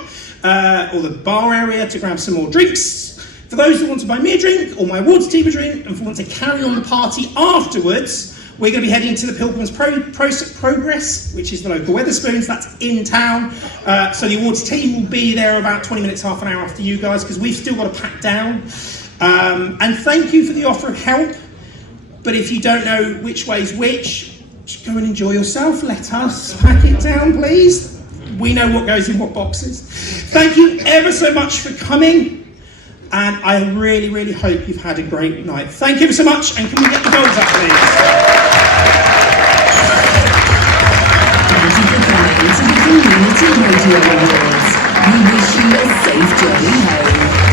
or the bar area to grab some more drinks. For those who want to buy me a drink, or my awards team a drink, and want to carry on the party afterwards, we're going to be heading to the Pilgrim's Progress, which is the local Wetherspoons. That's in town. So the awards team will be there about 20 minutes, half an hour after you guys, because we've still got to pack down. And thank you for the offer of help. But if you don't know which way's which, just go and enjoy yourself. Let us pack it down, please. We know what goes in what boxes. Thank you ever so much for coming. And I really, really hope you've had a great night. Thank you ever so much, and can we get the goals up, please? Thank you for coming to the Community Radio Awards. We wish you a safe journey home.